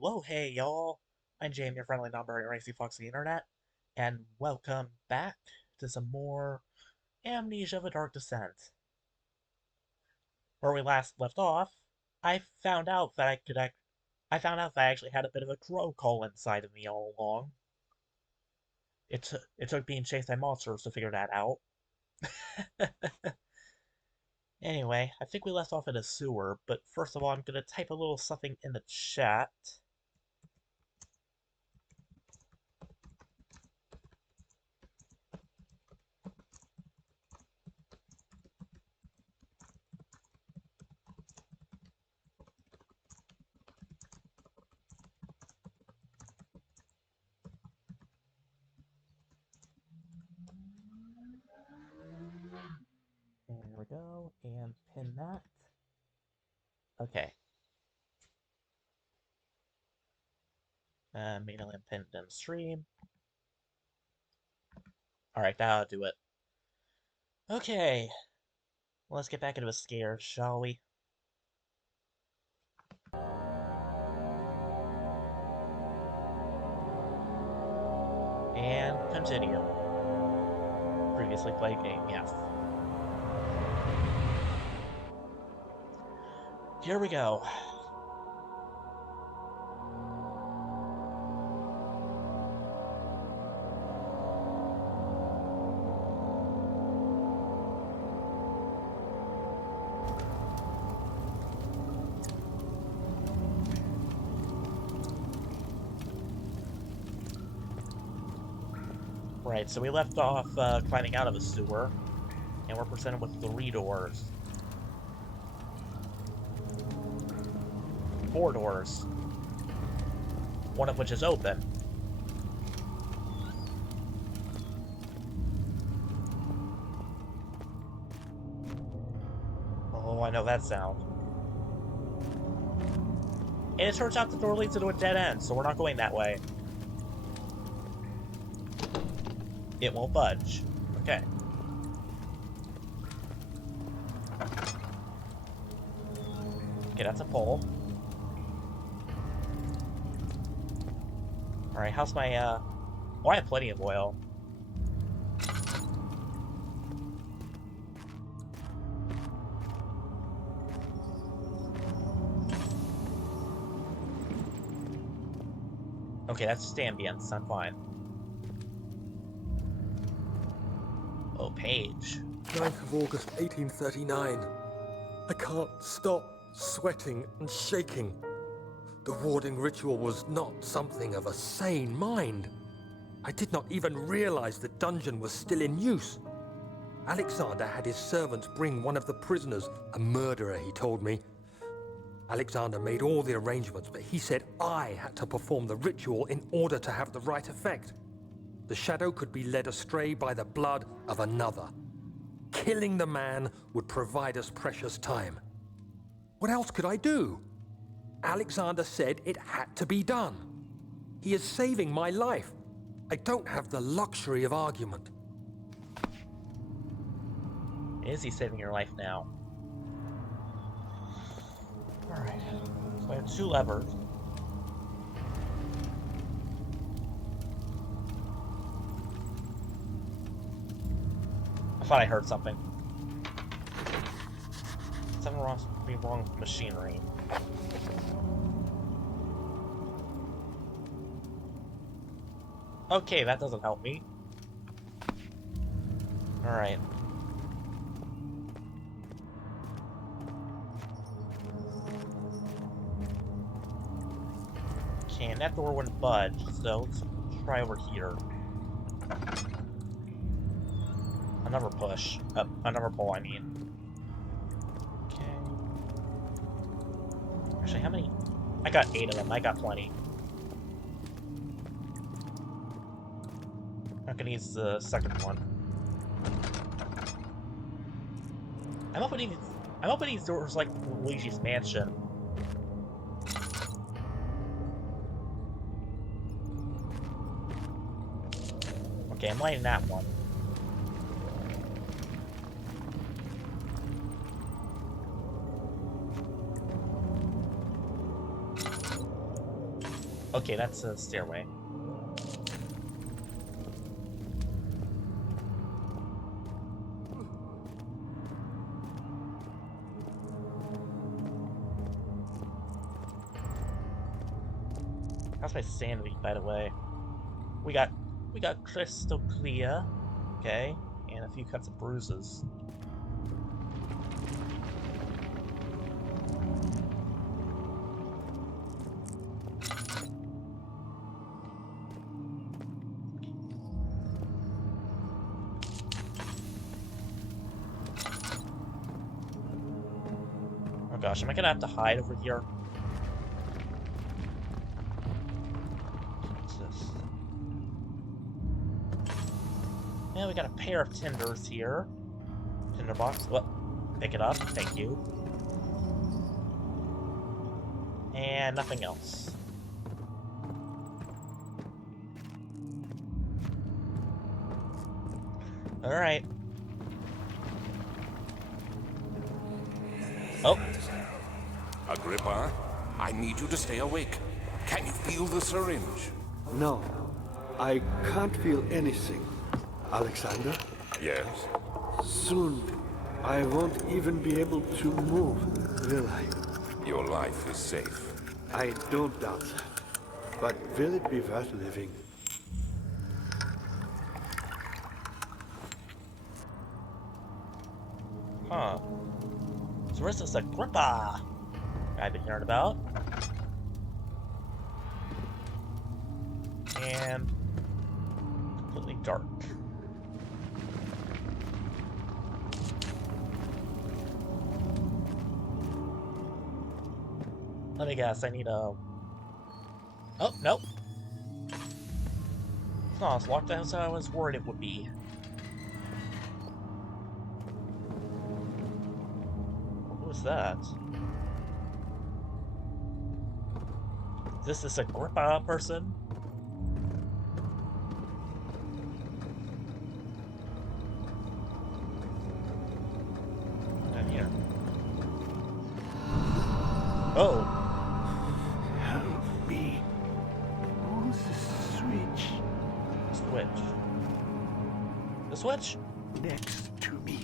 Whoa, hey, y'all. I'm Jamie, your friendly non-binary racy fox of the internet, and welcome back to some more Amnesia of a Dark Descent. Where we last left off, I found out that I found out that I actually had a bit of a crow call inside of me all along. It took being chased by monsters to figure that out. Anyway, I think we left off in a sewer, but first of all, I'm gonna type a little something in the chat. And there we go, and pin that. Okay. Manually pinned in stream. Alright, that'll do it. Okay. Well, let's get back into a scare, shall we? And continue. Previously played game, yes. Here we go. Right, so we left off climbing out of a sewer, and we're presented with 3 doors. 4 doors. One of which is open. Oh, I know that sound. And it turns out the door leads into a dead end, so we're not going that way. It won't budge. Okay. Okay, that's a pole. Alright, how's my, Oh, I have plenty of oil. Okay, that's just ambience. I'm fine. Oh, page. 9th of August, 1839. I can't stop sweating and shaking. The warding ritual was not something of a sane mind. I did not even realize the dungeon was still in use. Alexander had his servants bring one of the prisoners, a murderer, he told me. Alexander made all the arrangements, but he said I had to perform the ritual in order to have the right effect. The shadow could be led astray by the blood of another. Killing the man would provide us precious time. What else could I do? Alexander said it had to be done. He is saving my life. I don't have the luxury of argument. Is he saving your life now? Alright. So I have 2 levers. I thought I heard something. Something wrong with machinery. Okay, that doesn't help me. Alright. Okay, and that door wouldn't budge, so let's try over here. Another push. Another pull, I mean. Okay. Actually, how many? I got 8 of them. I got plenty. I'm gonna use the second one. I'm opening these doors like Luigi's Mansion. Okay, I'm lighting that one. Okay, that's a stairway. How's my sanity, by the way? We got crystal clear. Okay, and a few cuts and bruises. Oh gosh, am I gonna have to hide over here? What's this? Yeah, we got a pair of tinders here. Tinder box. Well, pick it up. Thank you. And nothing else. Alright. Oh. Agrippa, I need you to stay awake. Can you feel the syringe? No, I can't feel anything. Alexander, Yes. soon I won't even be able to move, will I? Your life is safe. I don't doubt that. But will it be worth living? Huh. So where's this Agrippa I've been hearing about? And completely dark. Let me guess, I need a... Oh, nope. Oh, it's locked as I was worried it would be. What was that? Is this Agrippa person? Down here. Oh! Help me. Who's the switch Switch. The switch? next to me?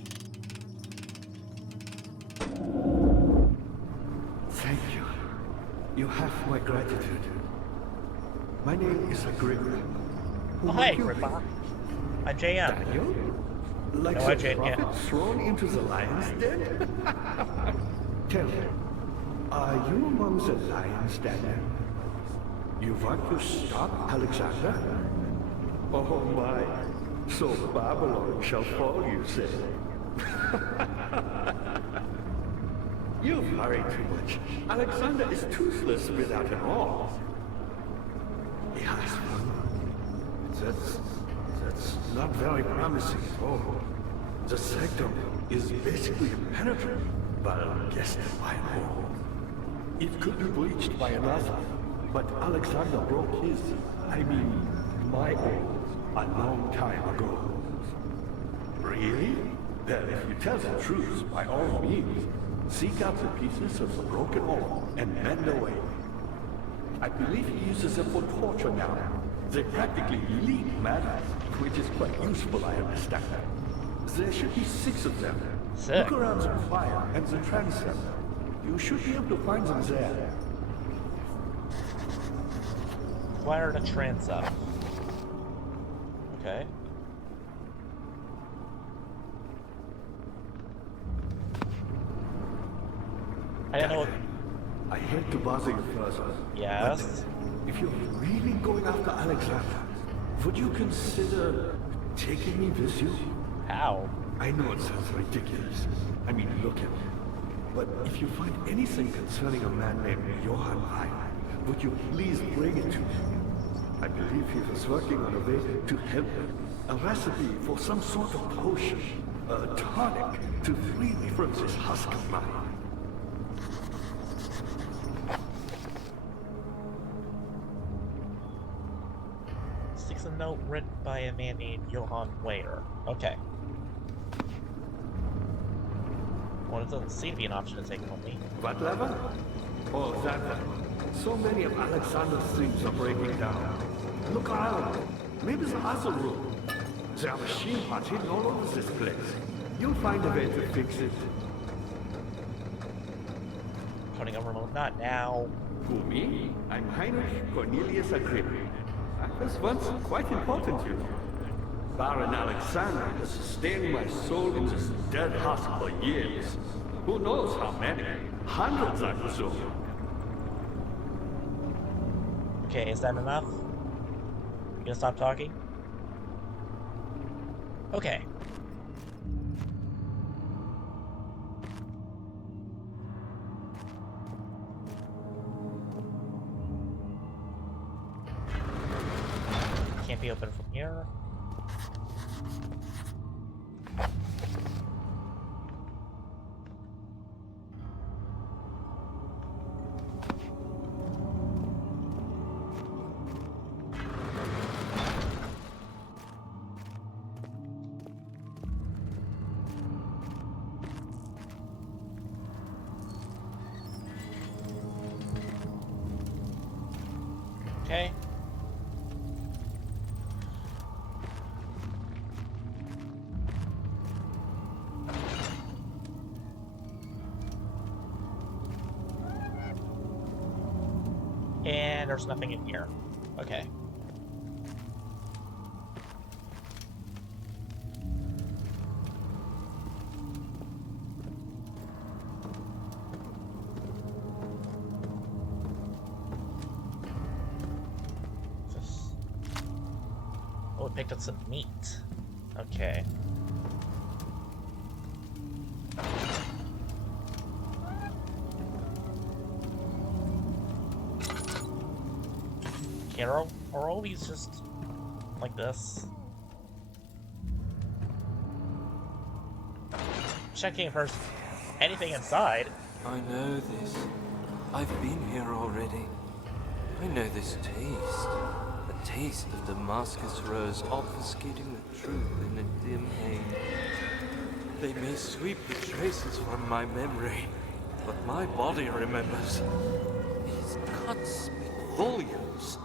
Thank you. You have my gratitude. My name is Agrippa. Who Oh, might hey, you be? Agrippa. I'm JM. Daniel? Like No, I the didn't yet. prophet thrown into the lion's den? Tell me, are you among the lions, Daniel? You want to stop Alexander? Oh my, so Babylon shall fall, you say? You worry too much. Alexander is toothless without an arm. He has one. That's not very promising at all. The sectum is basically impenetrable, but guessed by whom? It could be breached by another, but Alexander broke his, my own, a long time ago. Really? Then if you tell the truth, by all means, seek out the pieces of the broken arm and mend away. I believe he uses them for torture now. They practically leak matter, which is quite useful, I understand. There should be 6 of them. Sick. Look around the fire and the transept. You should be able to find them there. Acquire a transept. Okay. I don't know what... I hate to bother you further. Yes? But if you're really going after Alexander, would you consider taking me with you? How? I know it sounds ridiculous. Look at me. But if you find anything concerning a man named Johann Hein, would you please bring it to me? I believe he was working on a way to help him. A recipe for some sort of potion, a tonic to free me from this husk of mine. Sticks a note written by a man named Johann Weyer. Okay. Well, it doesn't seem to be an option to take with me. What lever? Oh, that one. So many of Alexander's things are breaking down. Look around. Maybe the other room. There are machine parts hidden all over this place. You'll find a way to fix it. Putting a remote, not now. Who, me? I'm Heinrich Cornelius Agrippa. I was once quite important, you know. Baron Alexander has sustained my soul in this dead husk for years. Who knows how many? Hundreds, I presume. Okay, is that enough? You gonna stop talking? Okay. Can't be open from here. Okay. And there's nothing in here. Okay. Oh, we picked up some meat. Okay. Okay, are all these just like this? Checking if there's anything inside. I know this. I've been here already. I know this taste. The taste of Damascus rose obfuscating the truth in a dim haze. They may sweep the traces from my memory, but my body remembers. These cuts speak volumes,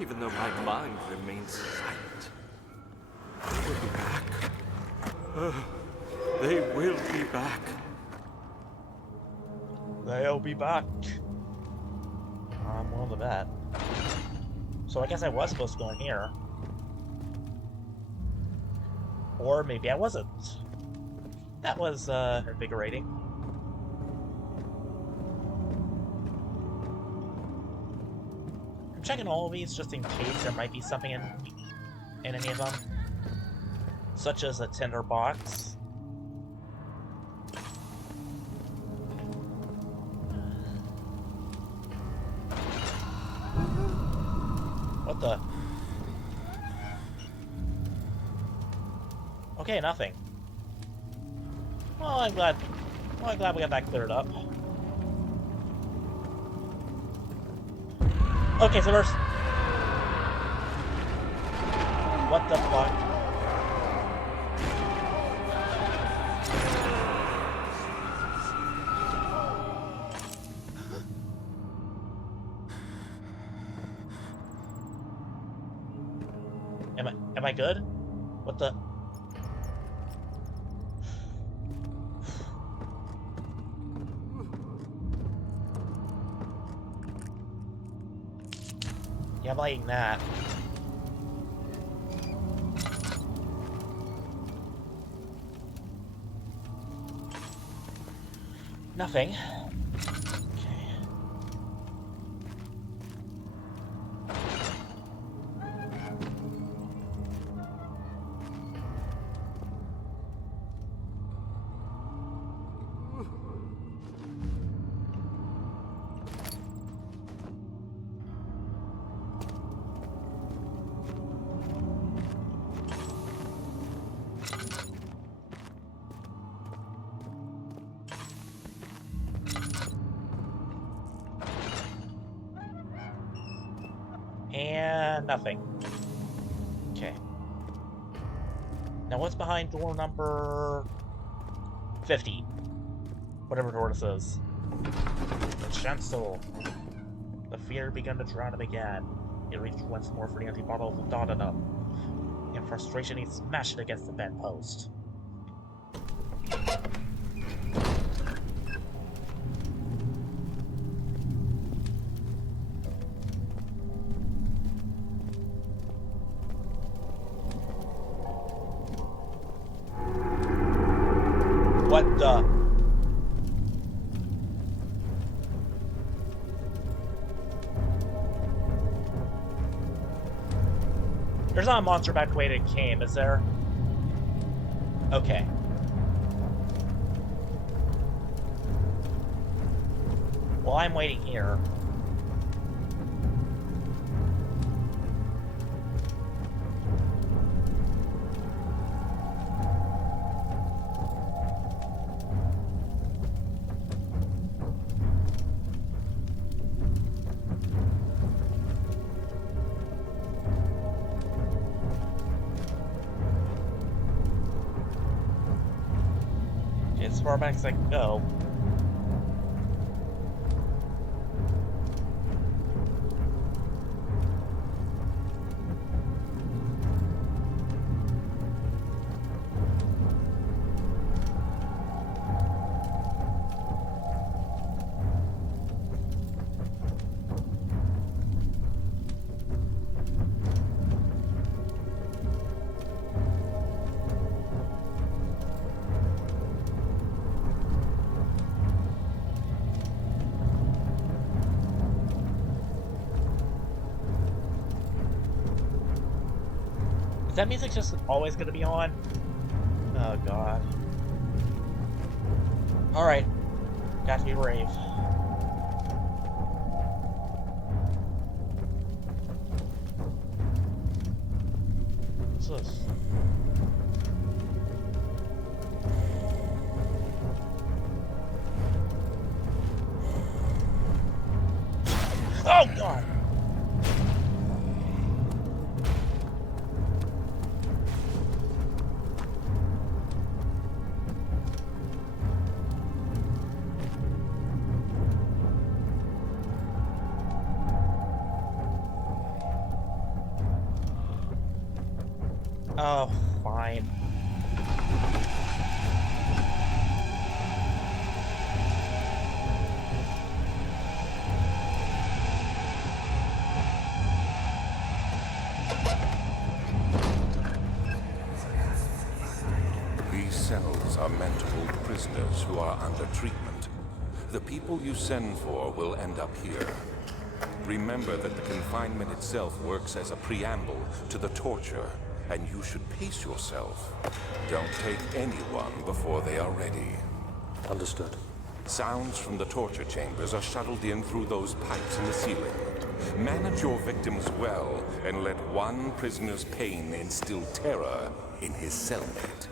even though my mind remains silent. They will be back. They will be back. They'll be back. I'm willing to bet. So I guess I was supposed to go in here. Or maybe I wasn't. That was, invigorating. I'm checking all of these just in case there might be something in any of them. Such as a tinder box. What the? Okay, nothing. Well, I'm glad we got that cleared up. Okay, so there's... What the fuck? Am I good? What the? Yeah, I'm liking that. Nothing. And nothing. Okay. Now what's behind door number 50? Whatever door this is. The chancel. The fear began to drown him again. He reached once more for the empty bottle of laudanum. In frustration, he smashed it against the bedpost. What the? There's not a monster back the way it came, is there? Okay. Well, I'm waiting here. As far back as I can go. Is that music just always gonna be on? Oh god. Alright. Got to be brave. What's this? Oh god! Oh, fine. These cells are meant to hold prisoners who are under treatment. The people you send for will end up here. Remember that the confinement itself works as a preamble to the torture, and you should pace yourself. Don't take anyone before they are ready. Understood. Sounds from the torture chambers are shuttled in through those pipes in the ceiling. Manage your victims well, and let one prisoner's pain instill terror in his cellmate.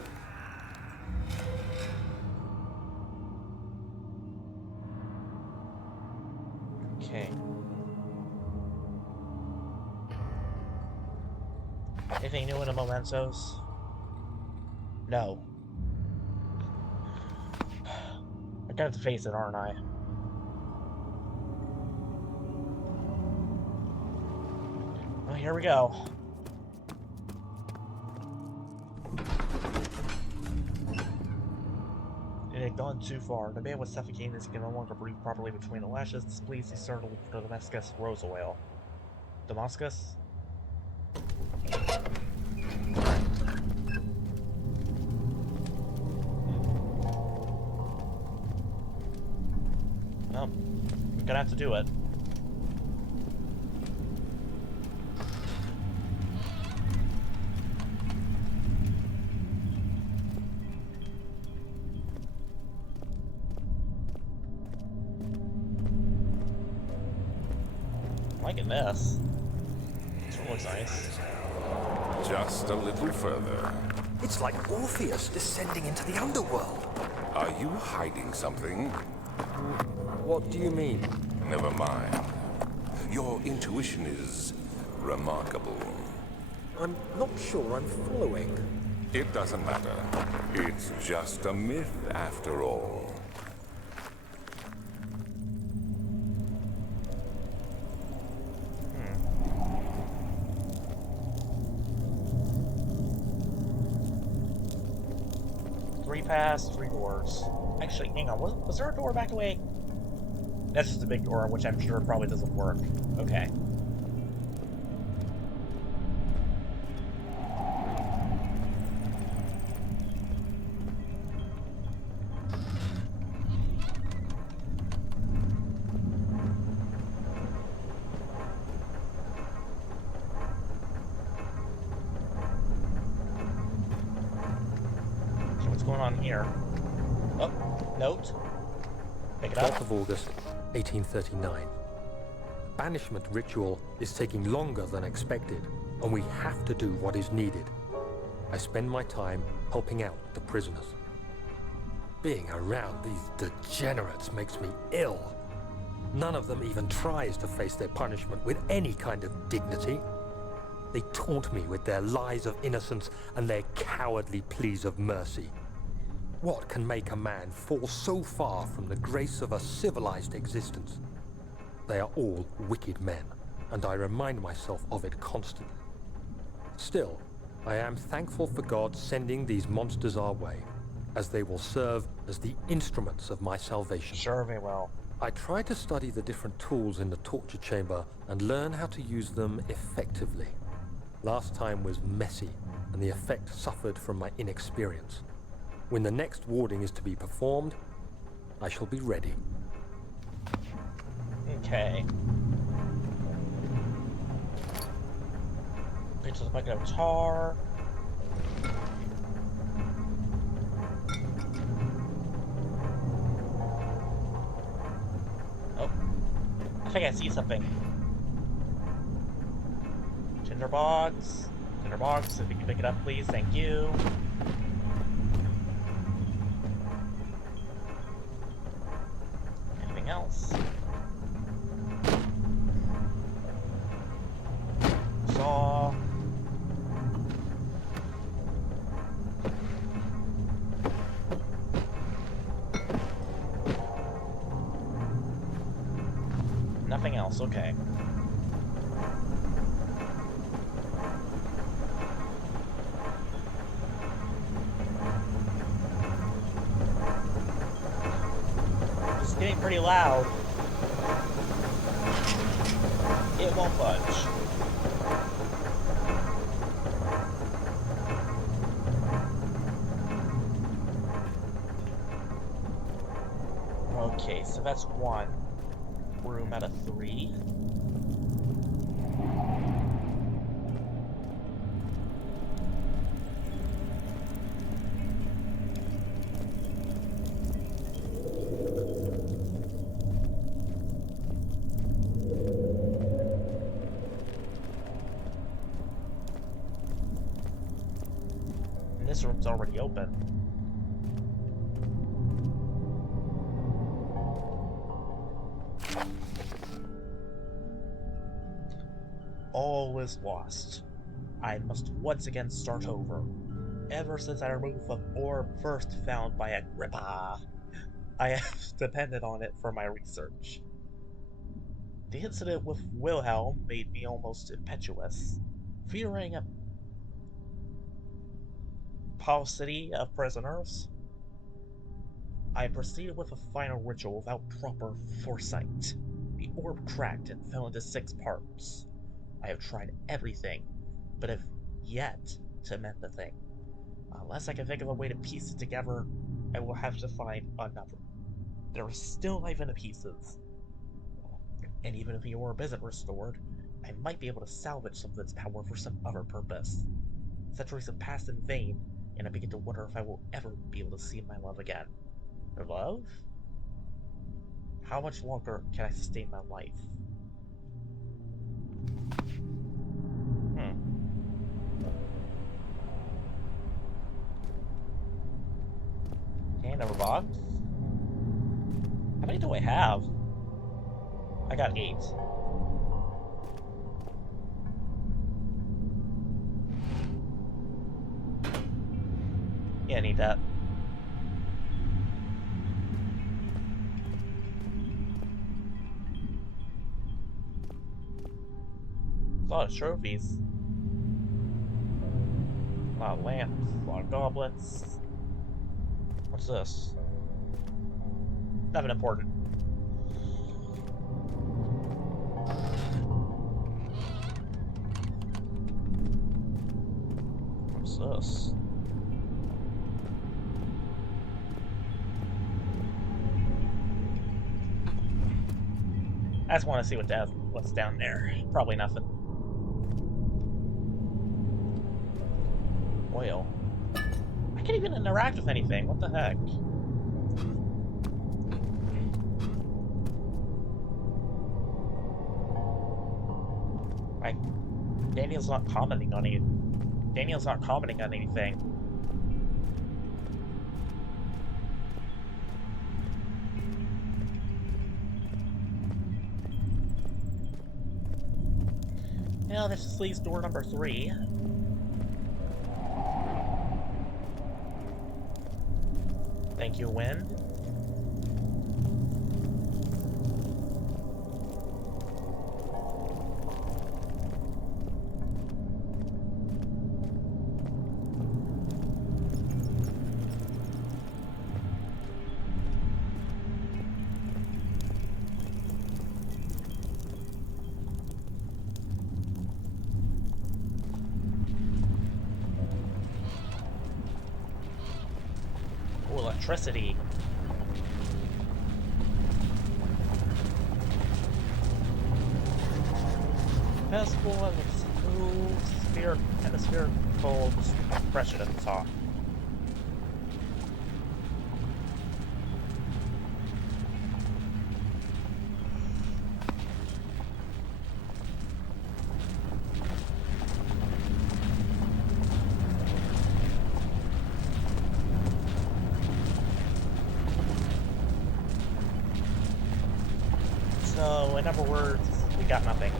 Okay. Anything new in the mementos? No. I gotta face it, aren't I? Well, here we go. It had gone too far. The man was suffocating as he could no longer breathe properly between the lashes. Displeased, he started to look for the Damascus rose oil. Damascus? Well, I'm gonna have to do it. I'm liking this. This one looks nice. Just a little further. It's like Orpheus descending into the underworld. Are you hiding something? What do you mean? Never mind. Your intuition is remarkable. I'm not sure I'm following. It doesn't matter. It's just a myth after all. past 3 doors. Actually, hang on. Was there a door back away? That's just a big door, which I'm sure probably doesn't work. Okay. So what's going on here? Oh, note. Pick it up. 12th of August, 1839. Banishment ritual is taking longer than expected, and we have to do what is needed. I spend my time helping out the prisoners. Being around these degenerates makes me ill. None of them even tries to face their punishment with any kind of dignity. They taunt me with their lies of innocence and their cowardly pleas of mercy. What can make a man fall so far from the grace of a civilized existence? They are all wicked men, and I remind myself of it constantly. Still, I am thankful for God sending these monsters our way, as they will serve as the instruments of my salvation. Sure they will. I try to study the different tools in the torture chamber and learn how to use them effectively. Last time was messy, and the effect suffered from my inexperience. When the next warding is to be performed, I shall be ready. Okay. Pick up a bucket of tar. Oh. I think I see something. Tinderbox. Tinderbox, if you can pick it up, please. Thank you. Anything else? Saw. Nothing else, okay. It's getting pretty loud. It won't budge. Okay, so that's 1 room out of 3. And this room's already open. All is lost. I must once again start over. Ever since I removed the orb first found by Agrippa, I have depended on it for my research. The incident with Wilhelm made me almost impetuous, fearing a paucity of prisoners. I proceeded with a final ritual without proper foresight. The orb cracked and fell into 6 parts. I have tried everything, but have yet to mend the thing. Unless I can think of a way to piece it together, I will have to find another. There is still life in the pieces. And even if the orb isn't restored, I might be able to salvage some of its power for some other purpose. Centuries have passed in vain, and I begin to wonder if I will ever be able to see my love again. Her love? How much longer can I sustain my life? Okay, another box. How many do I have? I got 8. Yeah, I need that. A lot of trophies. A lot of lamps, a lot of goblets. What's this? Nothing important. What's this? I just want to see what's down there. Probably nothing. Oil. I can't even interact with anything. What the heck? Like, Daniel's not commenting on anything. Yeah, this leaves door number 3. Thank you, wind. Ooh, electricity. Festival of a smooth hemispherical pressure at the top. So, in other words, we got nothing.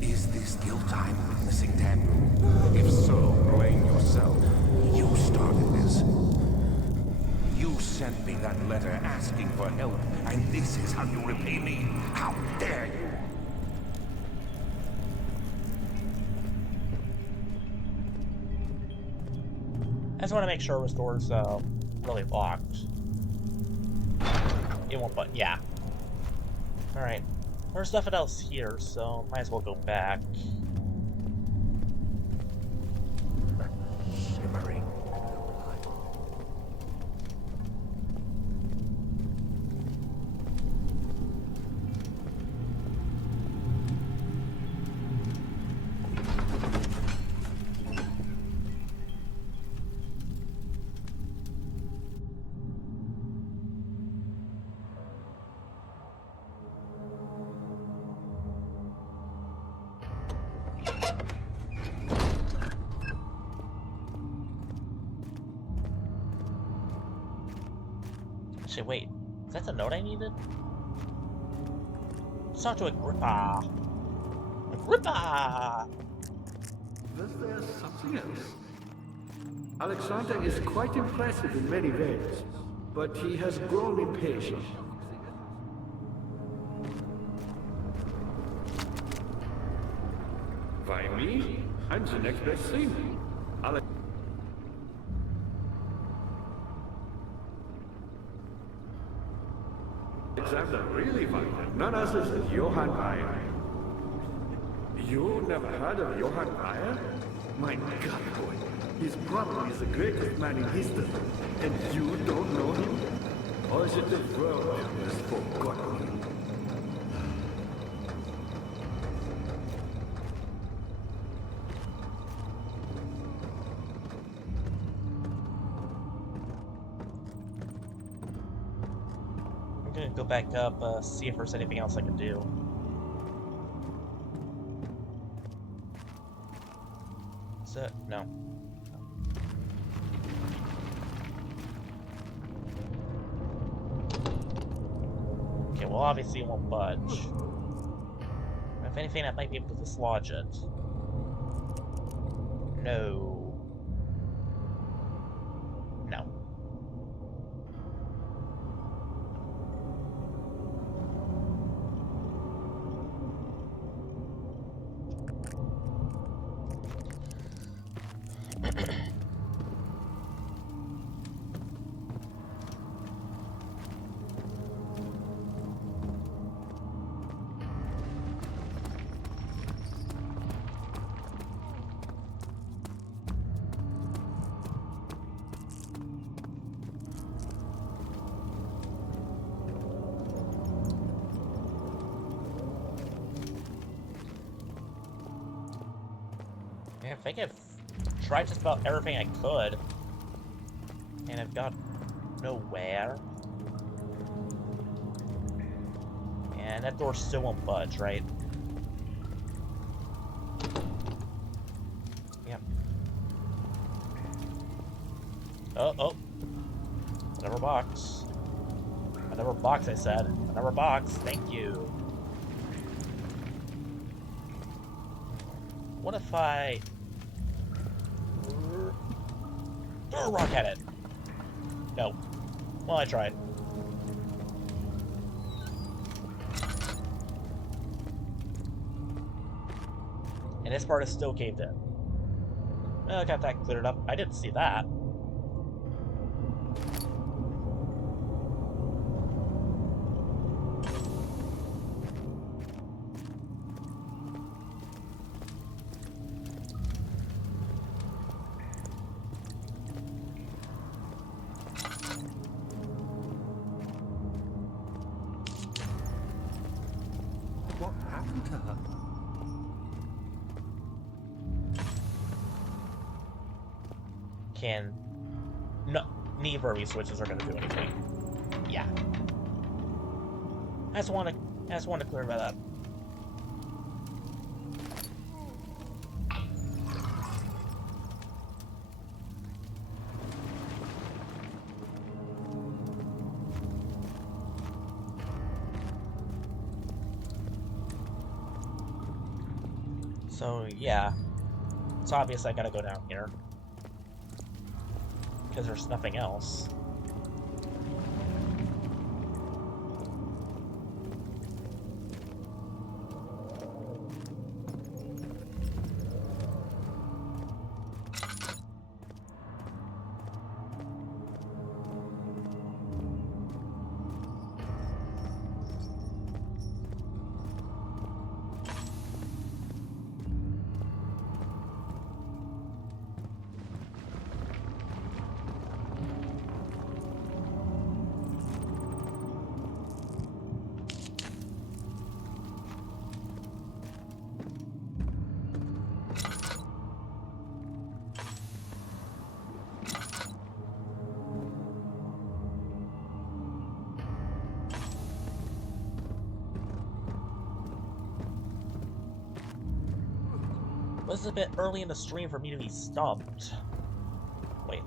Is this guilt I'm witnessing, Daniel? If so, blame yourself. You started this. You sent me that letter asking for help, and this is how you repay me? How dare you! I just want to make sure this door's really locked. It won't, but yeah. Alright. There's nothing else here, so might as well go back. Shimmering. Actually, wait. Is that the note I needed? Let's talk to Agrippa. Agrippa! Was there something else? Alexander is quite impressive in many ways, but he has grown impatient. Why me? I'm the next best thing. Alexander really wanted none other than Johann Bayer. You never heard of Johann Bayer? My God, boy. He's probably the greatest man in history. And you don't know him? Or is it the world has forgotten him? I'm gonna go back up, see if there's anything else I can do. Is it? No. Okay, well obviously it won't budge. If anything, I might be able to dislodge it. No. No. I think I've tried just about everything I could, and I've got nowhere. And that door still won't budge, right? Yep. Oh. Another box. Another box, I said. Another box. Thank you. What if I throw a rock at it? No. Well, I tried. And this part is still caved in. Well, I got that cleared up. I didn't see that. What happened to her? No, neither of these switches are going to do anything. Yeah. I just want to clear that up. So, yeah. It's obvious I gotta go down here. Because there's nothing else. This is a bit early in the stream for me to be stumped. Wait.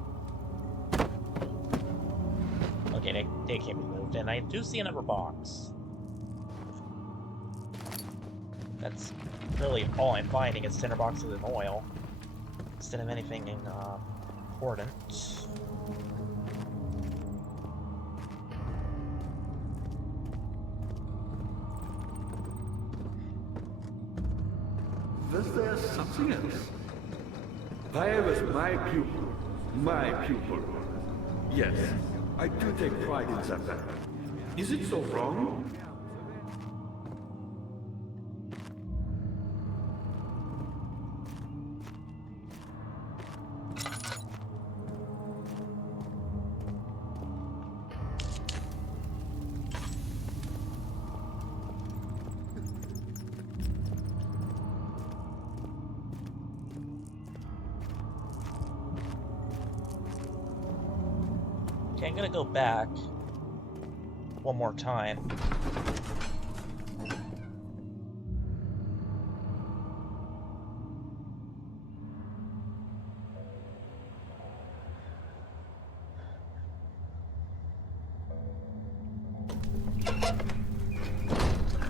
Okay, they can't be moved, and I do see another box. That's really all I'm finding is cinder boxes and oil, instead of anything important. Was there something else? I was my pupil. My pupil. Yes, I do take pride in that. Is it so wrong? Okay, I'm gonna go back one more time.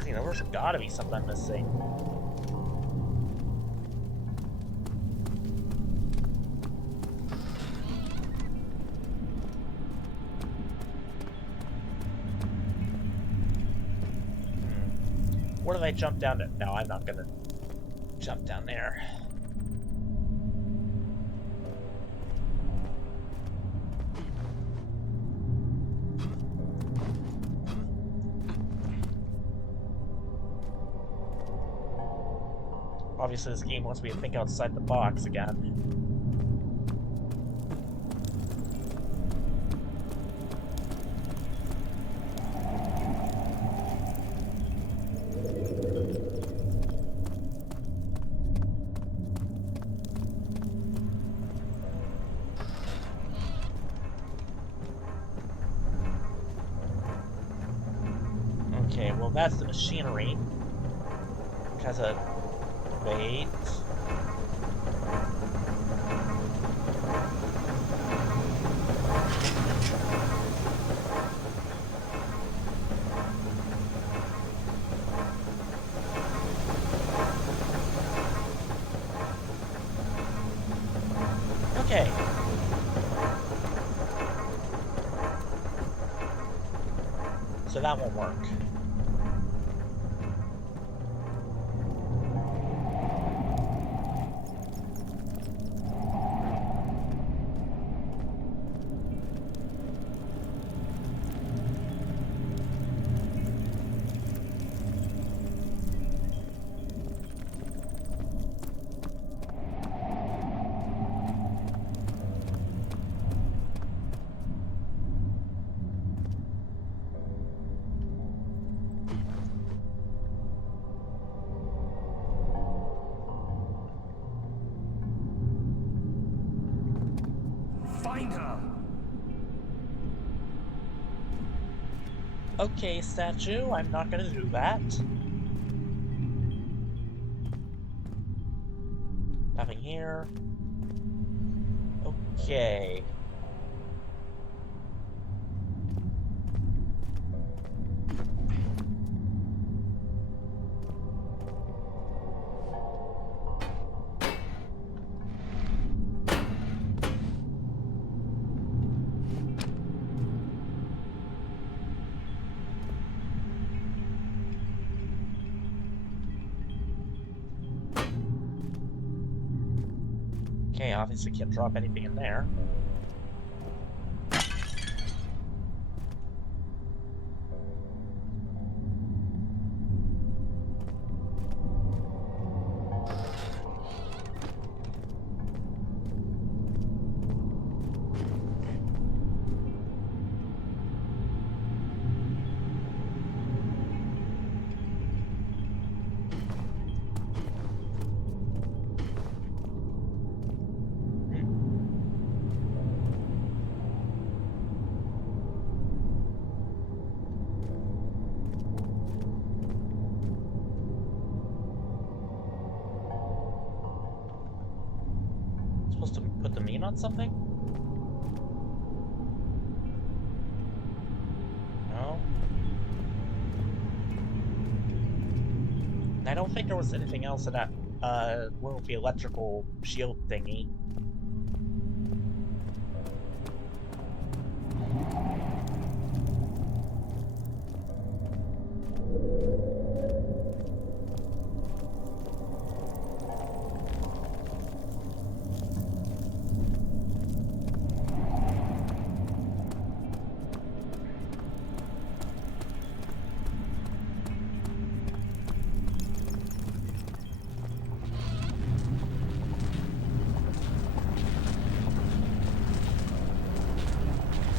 You know, there's gotta be something I'm missing. I jump down there? No, I'm not gonna jump down there. Obviously, this game wants me to think outside the box again. Okay, well that's the machinery. Because of... Wait... Okay. So that won't work. Find her! Okay, statue, I'm not gonna do that. Nothing here. Okay. Okay, obviously can't drop anything in there. Supposed to put the meat on something? No? I don't think there was anything else in that, room with the electrical shield thingy.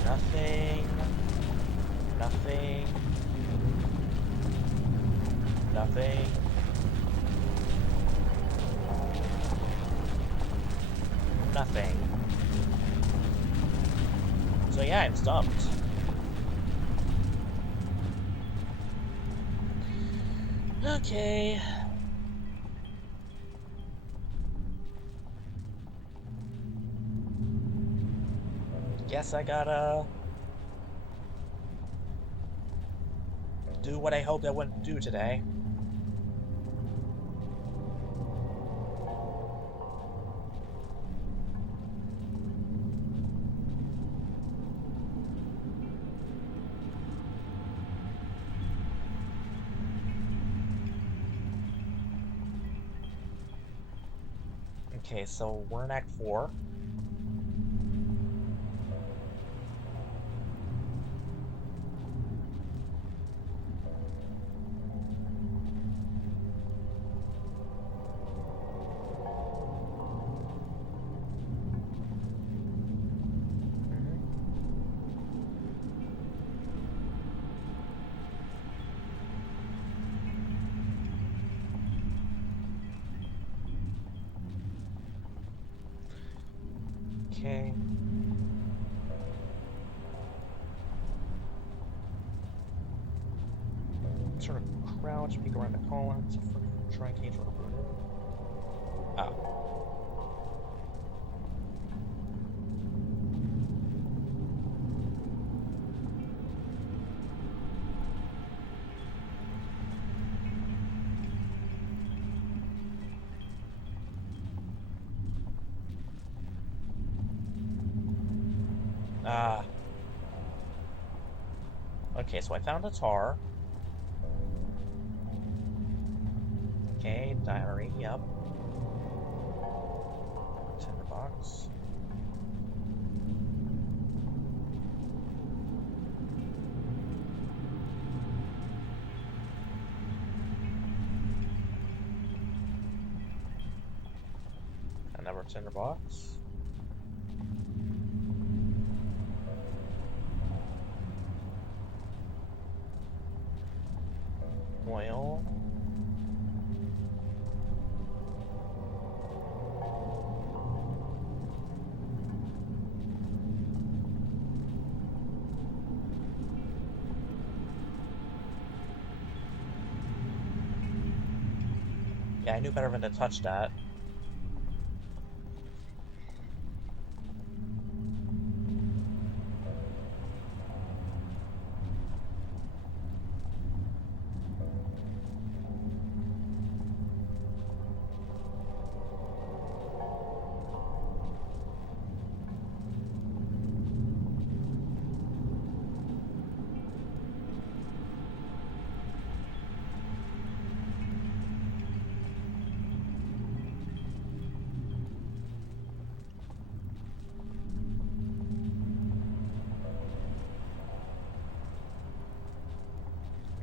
Nothing. Nothing. Nothing. Nothing. So yeah, I'm stumped. Okay. Guess I gotta do what I hoped I wouldn't do today. Okay, so we're in Act 4. Okay. Sort of crouch, peek around the columns, try and cage overloaded. Ah. Ah. Okay, so I found a tar. Okay, diary, yep. Tinderbox. Another tinderbox. Oil. Yeah, I knew better than to touch that.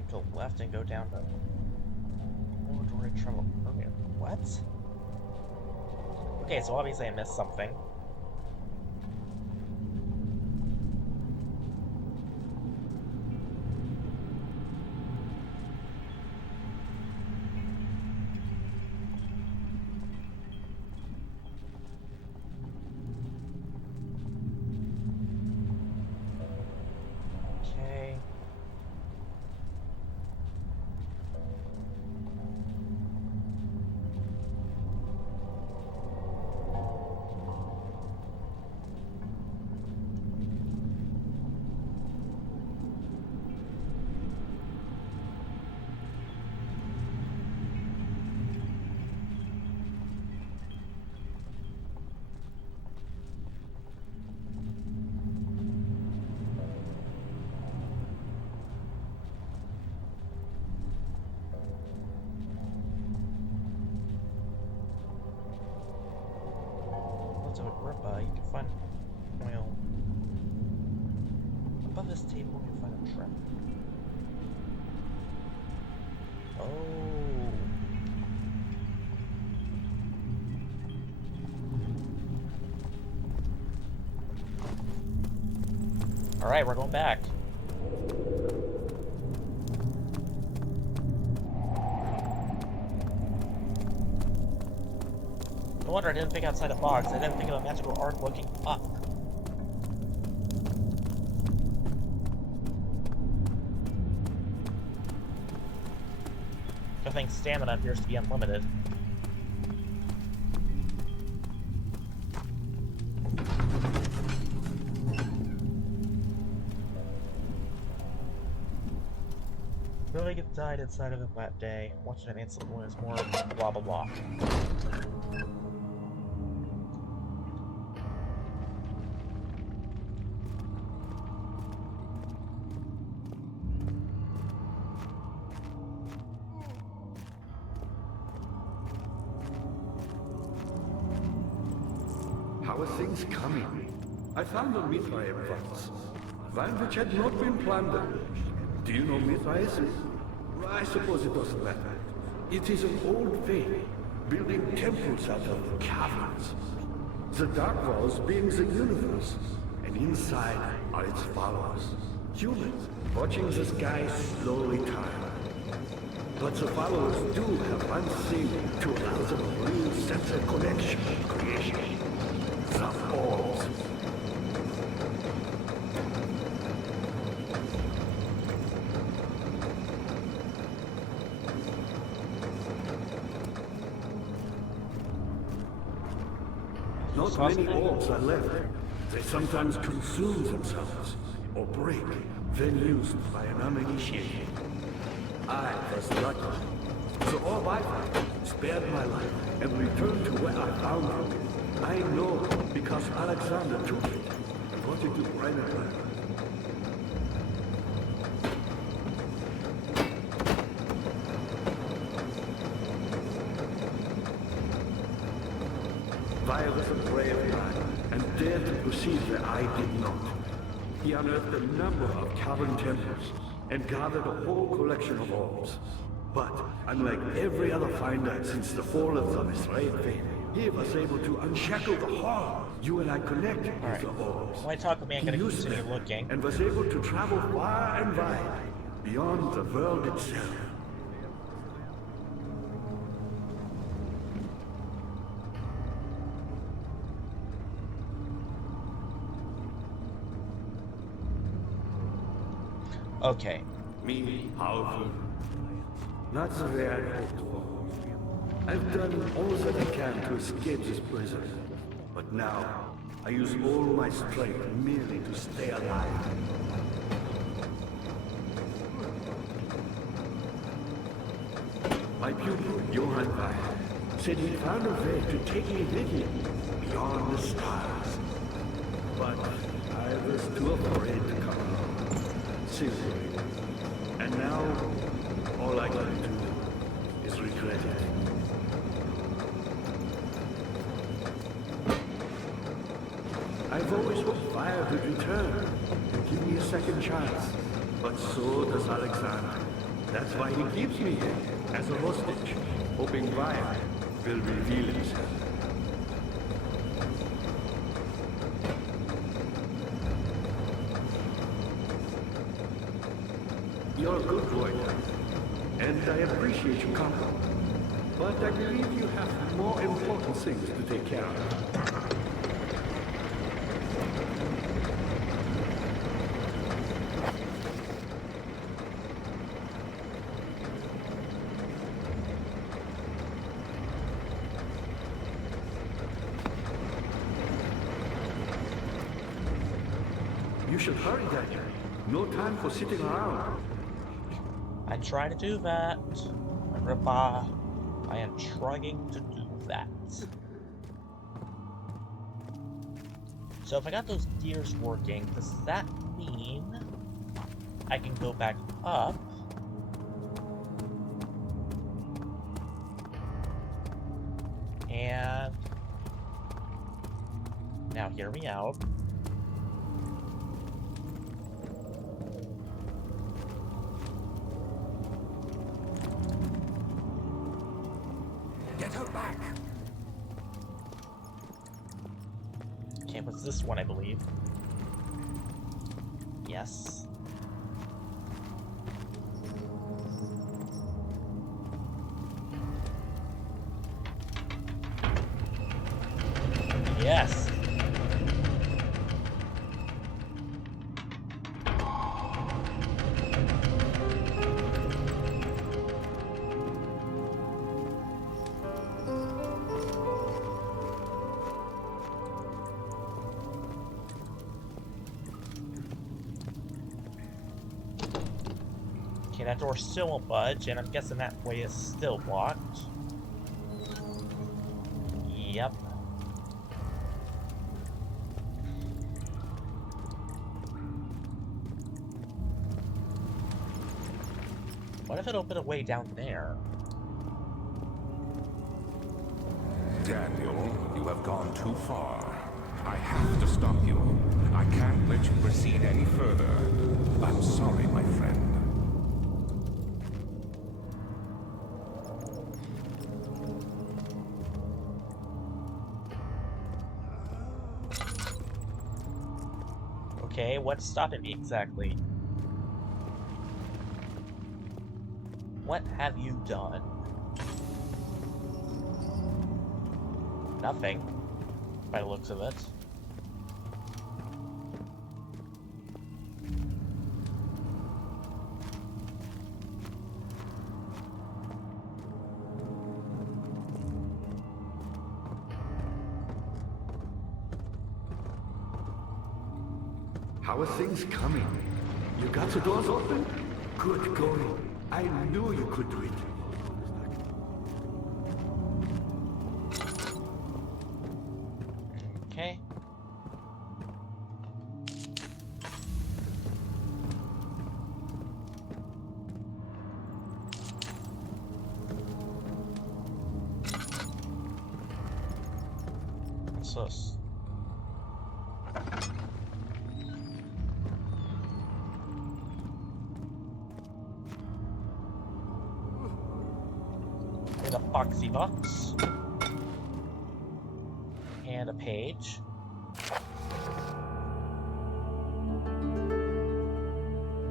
Go left and go down the laboratory trouble. Okay, what? Okay, so obviously I missed something. Okay. You can find oil. Above this table, you find a trap. Oh. Alright, we're going back. No wonder I didn't think outside the box. I didn't think of a magical arc looking up. I think stamina appears to be unlimited. Billy died inside of him that day. Watching him instantly was more blah blah blah. our things coming. I found a Mithraeum once, one which had not been plundered. Do you know Mithraism? I suppose it doesn't matter. It is an old faith, building temples out of caverns. The dark walls being the universe, and inside are its followers, humans, watching the sky slowly tire. But the followers do have one thing to allow them a real sense of connection to creation. The orbs. Not many orbs are left. They sometimes consume themselves, or break, then used by an uninitiated. I was lucky. The orb I found spared my life and returned to where I found it. I know because Alexander took it and wanted to bring it back. Via was a brave man and dared to proceed where I did not. He unearthed a number of cavern temples and gathered a whole collection of orbs. But, unlike every other finder since the fall of the Mithraean faith, he was able to unshackle the horror you and I connected with the orbs. Why talk with me? I'm gonna He used continue them looking. and was able to travel far and wide, beyond the world itself. Okay. Me, powerful. Not the way I hoped for. I've done all that I can to escape this prison. But now, I use all my strength merely to stay alive. My pupil, Johann Weyer, said he found a way to take me with him beyond the stars. But I was too afraid to come along. Simply. And now, all I can do is regret it. I've always hoped Fire would return and give me a second chance. But so does Alexander. That's why he keeps me here, as a hostage, hoping Fire will reveal himself. You're a good boy, and I appreciate your company. But I believe you have more important things to take care of. You should hurry, Daniel. No time for sitting around. I'm trying to do that. Ripa, I am trying to do that. So if I got those gears working, does that mean I can go back up? And now hear me out. Get her back! Okay, what's this one, I believe? Yes. Yes. Okay, that door still won't budge, and I'm guessing that way is still blocked. Yep. What if it opened a way down there? Daniel, you have gone too far. I have to stop you. I can't let you proceed any further. I'm sorry, my friend. Okay, what's stopping me exactly? What have you done? Nothing, by the looks of it. How are things coming? You got the doors open? Good going. I knew you could do it. Okay. What's this? There's a boxy box. And a page.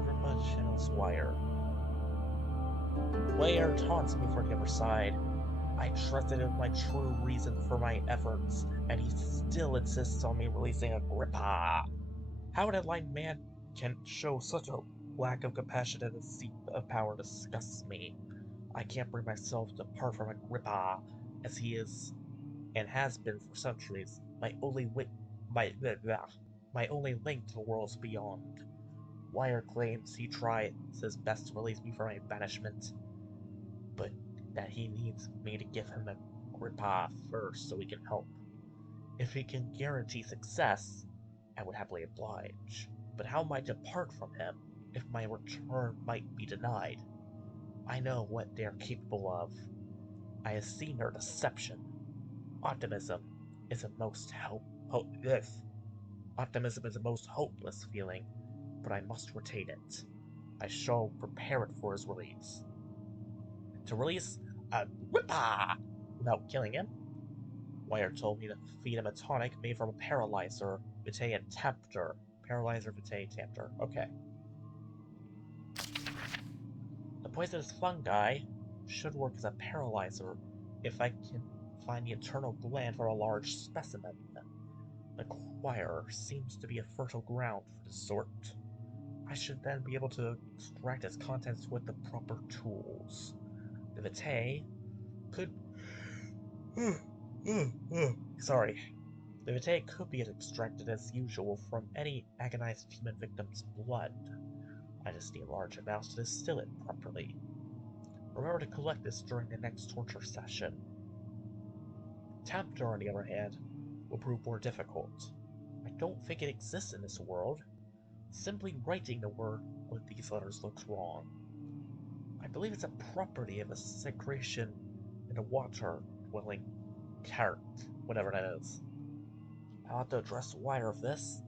Grippa channels wire. Wire taunts me for the other side. I trusted in my true reason for my efforts, and he still insists on me releasing a Grippa. How an enlightened man can show such a lack of compassion and deceit of power disgusts me. I can't bring myself to part from a Grippa, as he is, and has been for centuries, my only link to the worlds beyond. Wire claims he tries his best to release me from my banishment, but that he needs me to give him a Grippa first so he can help. If he can guarantee success, I would happily oblige. But how might I depart from him if my return might be denied? I know what they are capable of. I have seen their deception. Optimism is a most hopeless feeling, but I must retain it. I shall prepare it for his release. To release a Grippa without killing him, Wire told me to feed him a tonic made from a paralyzer, vitae, and tempter. Paralyzer, vitae, tempter. Okay. The poisonous fungi should work as a paralyzer if I can find the internal gland for a large specimen. The choir seems to be a fertile ground for this sort. I should then be able to extract its contents with the proper tools. The vitae could... Sorry. The vitae could be extracted as usual from any agonized human victim's blood. I just need large amounts to distill it properly. Remember to collect this during the next torture session. Tempter, on the other hand, will prove more difficult. I don't think it exists in this world. Simply writing the word with these letters looks wrong. I believe it's a property of a secretion in a water-dwelling carrot, whatever that is. I'll have to address Wire of this,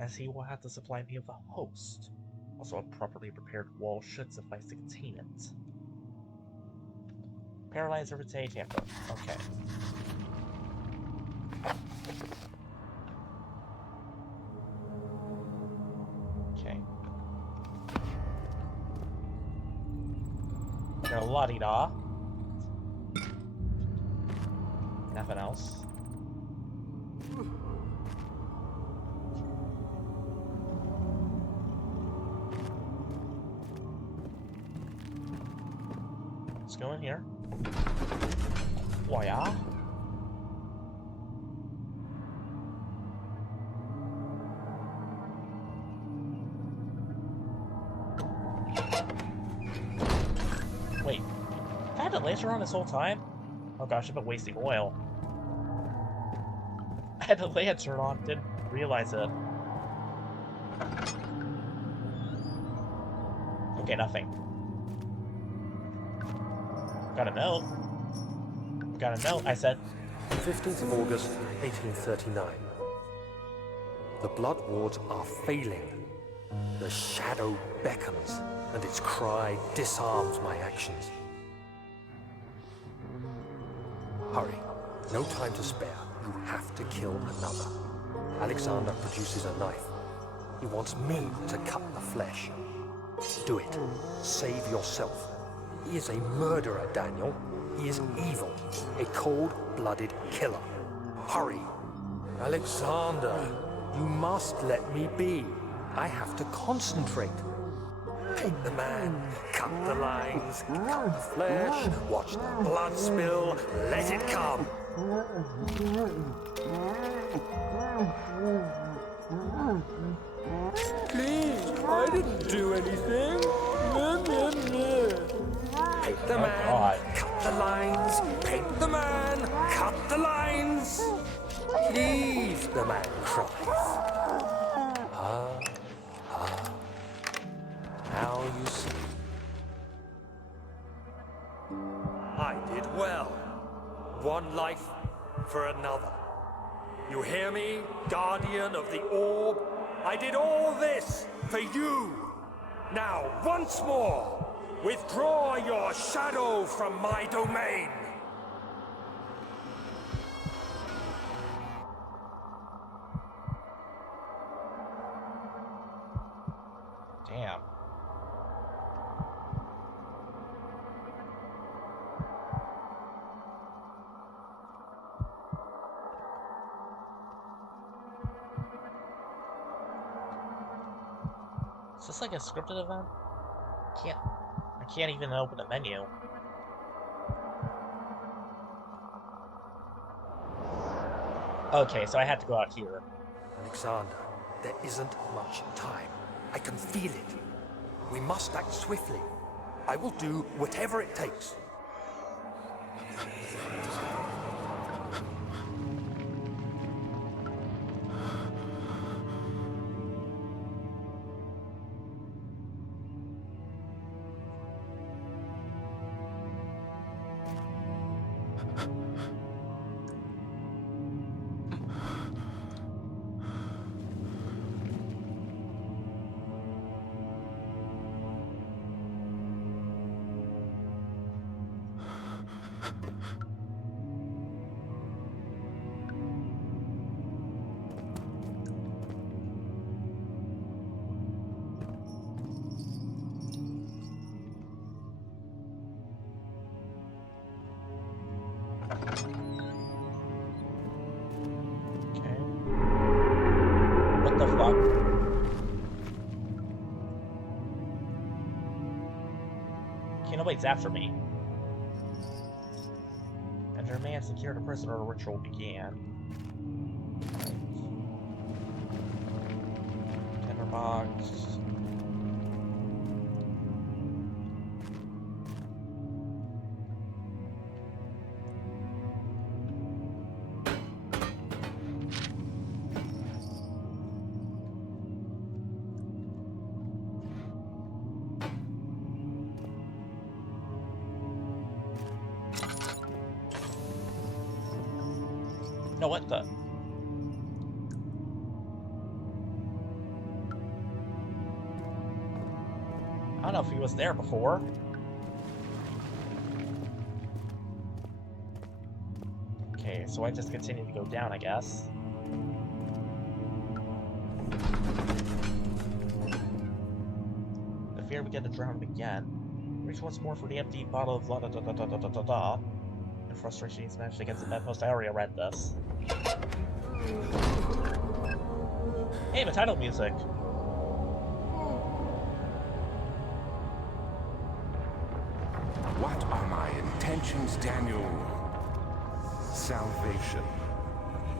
as he will have to supply me with a host. Also, a properly prepared wall should suffice to contain it. Paralyzer vitae tamper. Okay. Okay. Got a la-di-da. Nothing else. Let's go in here. Voila. Wait, I had the laser on this whole time? Oh gosh, I've been wasting oil. I had the lantern on, didn't realize it. Okay, nothing. Got a note. Got a note, I said. 15th of August, 1839. The blood wards are failing. The shadow beckons, and its cry disarms my actions. Hurry. No time to spare. You have to kill another. Alexander produces a knife. He wants me to cut the flesh. Do it. Save yourself. He is a murderer, Daniel. He is evil. A cold-blooded killer. Hurry. Alexander, you must let me be. I have to concentrate. Paint the man, cut the lines, cut the flesh, watch the blood spill, let it come. Please, I didn't do anything. Paint the man, cut the lines, paint the man, cut the lines. Please, the man cries. Now you see. I did well. One life for another. You hear me, guardian of the orb? I did all this for you. Now, once more, withdraw your shadow from my domain. Damn. Is this like a scripted event? I can't even open a menu. Okay, so I have to go out here. Alexander, there isn't much time. I can feel it. We must act swiftly. I will do whatever it takes. What the fuck? Okay, nobody's after me. And your man secured a prisoner ritual began. Tinderbox. No, what the? I don't know if he was there before. Okay, so I just continue to go down, I guess. The fear began to drown him again. Reach once more for the empty bottle of la da da da da da da da da. And frustration he smashed against the bedpost. I already read this. Hey, the title music. What are my intentions, Daniel? Salvation.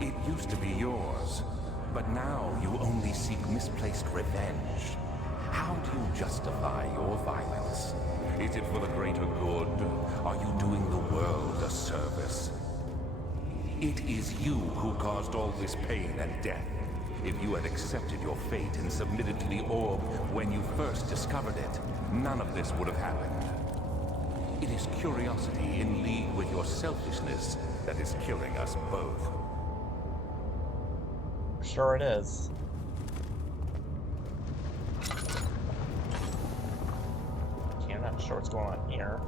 It used to be yours, but now you only seek misplaced revenge. How do you justify your violence? Is it for the greater good? Are you doing the world a service? It is you who caused all this pain and death. If you had accepted your fate and submitted to the orb when you first discovered it, none of this would have happened. It is curiosity in league with your selfishness that is killing us both. Sure it is. Not sure what's going on here.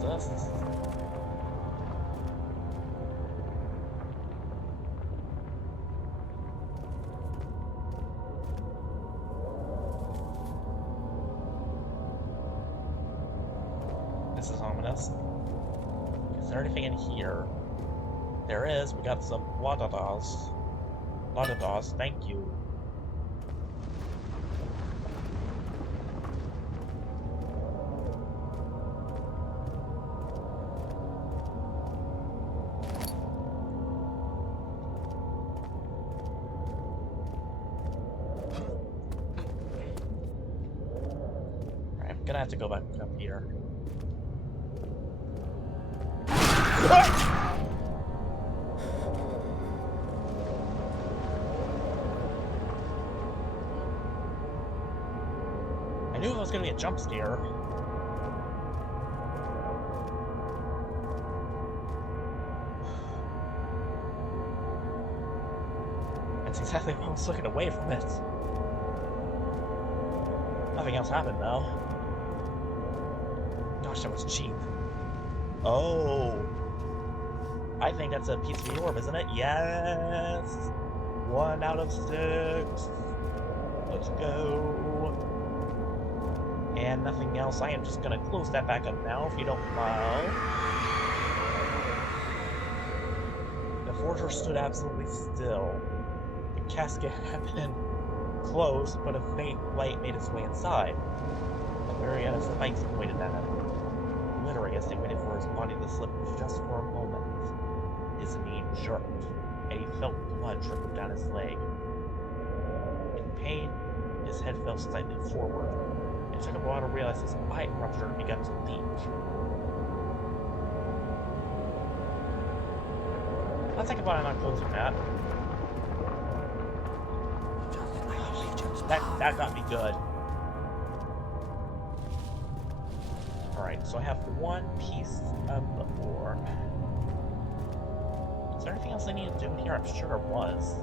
This. This is ominous. Is there anything in here? There is. We got some Ladadas. Ladadas, thank you. Gonna have to go back up here. I knew it was gonna be a jump scare. That's exactly why I was looking away from it. Nothing else happened though. Gosh, that was cheap. Oh. I think that's a piece of the orb, isn't it? Yes! 1 out of 6. Let's go. And nothing else. I am just gonna close that back up now, if you don't mind. The forger stood absolutely still. The casket had been closed, but a faint light made its way inside. The myriad spikes pointed at him. Glittering as they waited for his body to slip just for a moment. His knee jerked, and he felt blood trickle down his leg. In pain, his head fell slightly forward. It took him a while to realize his eye rupture had begun to leak. Let's think about it not closing that. That got me good. Alright, so I have 1 piece of the orb. Is there anything else I need to do in here? I'm sure there was.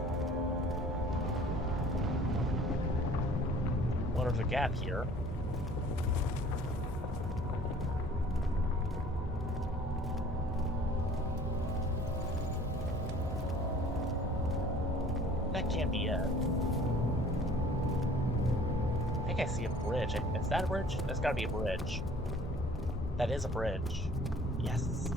Well, there's a gap here. That can't be it. I think I see a bridge. Is that a bridge? That's gotta be a bridge. That is a bridge. Yes.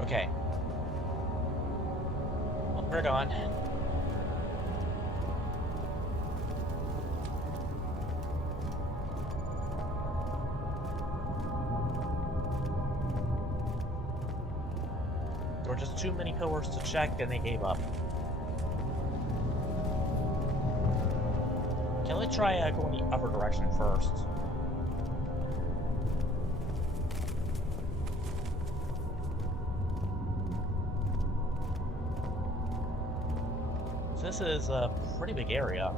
Okay. Well, we're gone. There were just too many pillars to check, and they gave up. Okay, let's try going the other direction first. this is a pretty big area.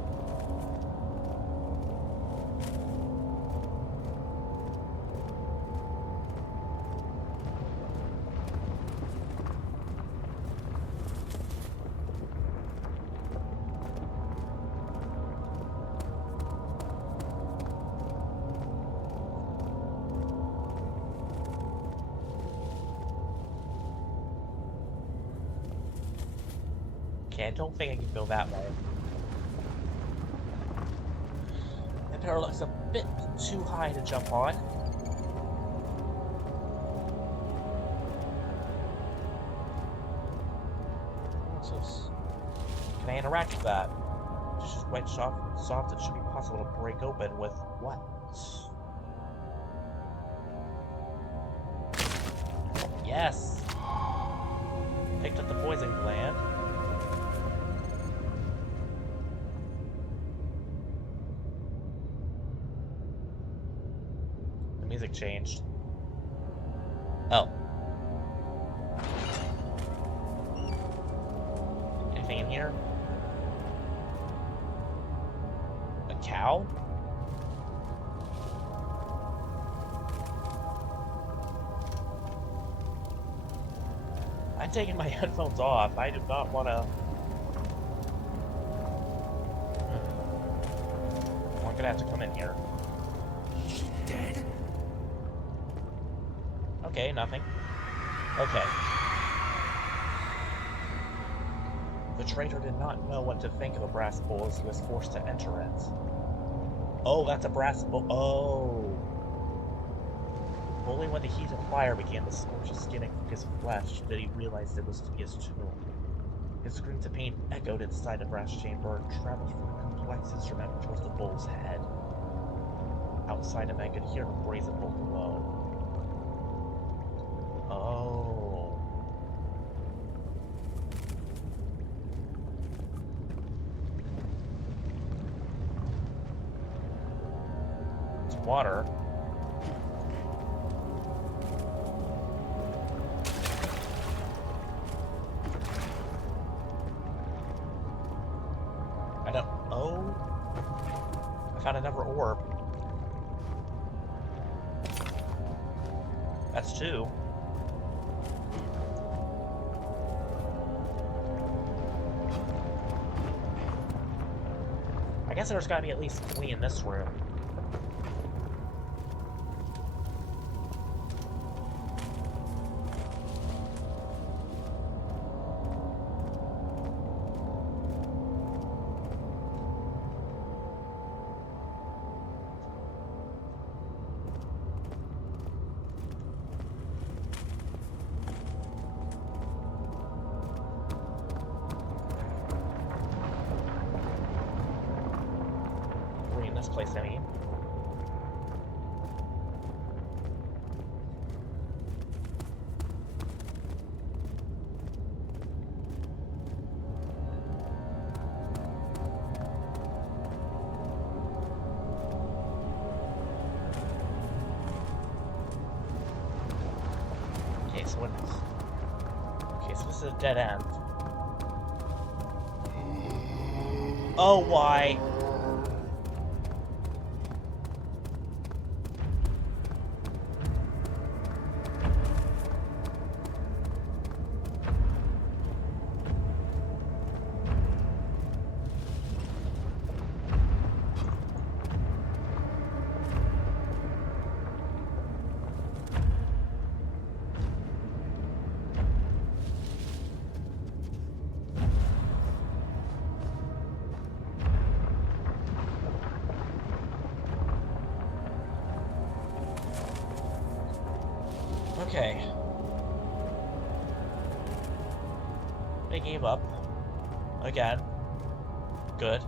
Okay, I don't think I can go that way. That pillar looks a bit too high to jump on. What's this? Can I interact with that? It's just quite soft. It should be possible to break open with what? Yes! Picked up the poison gland. The music changed. Oh. Anything in here? A cow? I'm taking my headphones off. I do not want to... I'm gonna have to come in here. Dead? Okay, nothing. Okay. The traitor did not know what to think of a brass bowl as he was forced to enter it. Oh, that's a brass bowl. Oh. Only when the heat of fire began to scorch his skin and cook his flesh did he realize it was to be his tomb. His screams of pain echoed inside the brass chamber and traveled from the complex instrument towards the bull's head. Outside of it, I could hear the brazen bolt below. Oh. It's water. I don't... Oh. I found another orb. That's two. I guess there's gotta be at least 3 in this room. This place, I mean. Okay, so what? Okay, so this is a dead end. Oh, why? Okay. They gave up. Again. Good.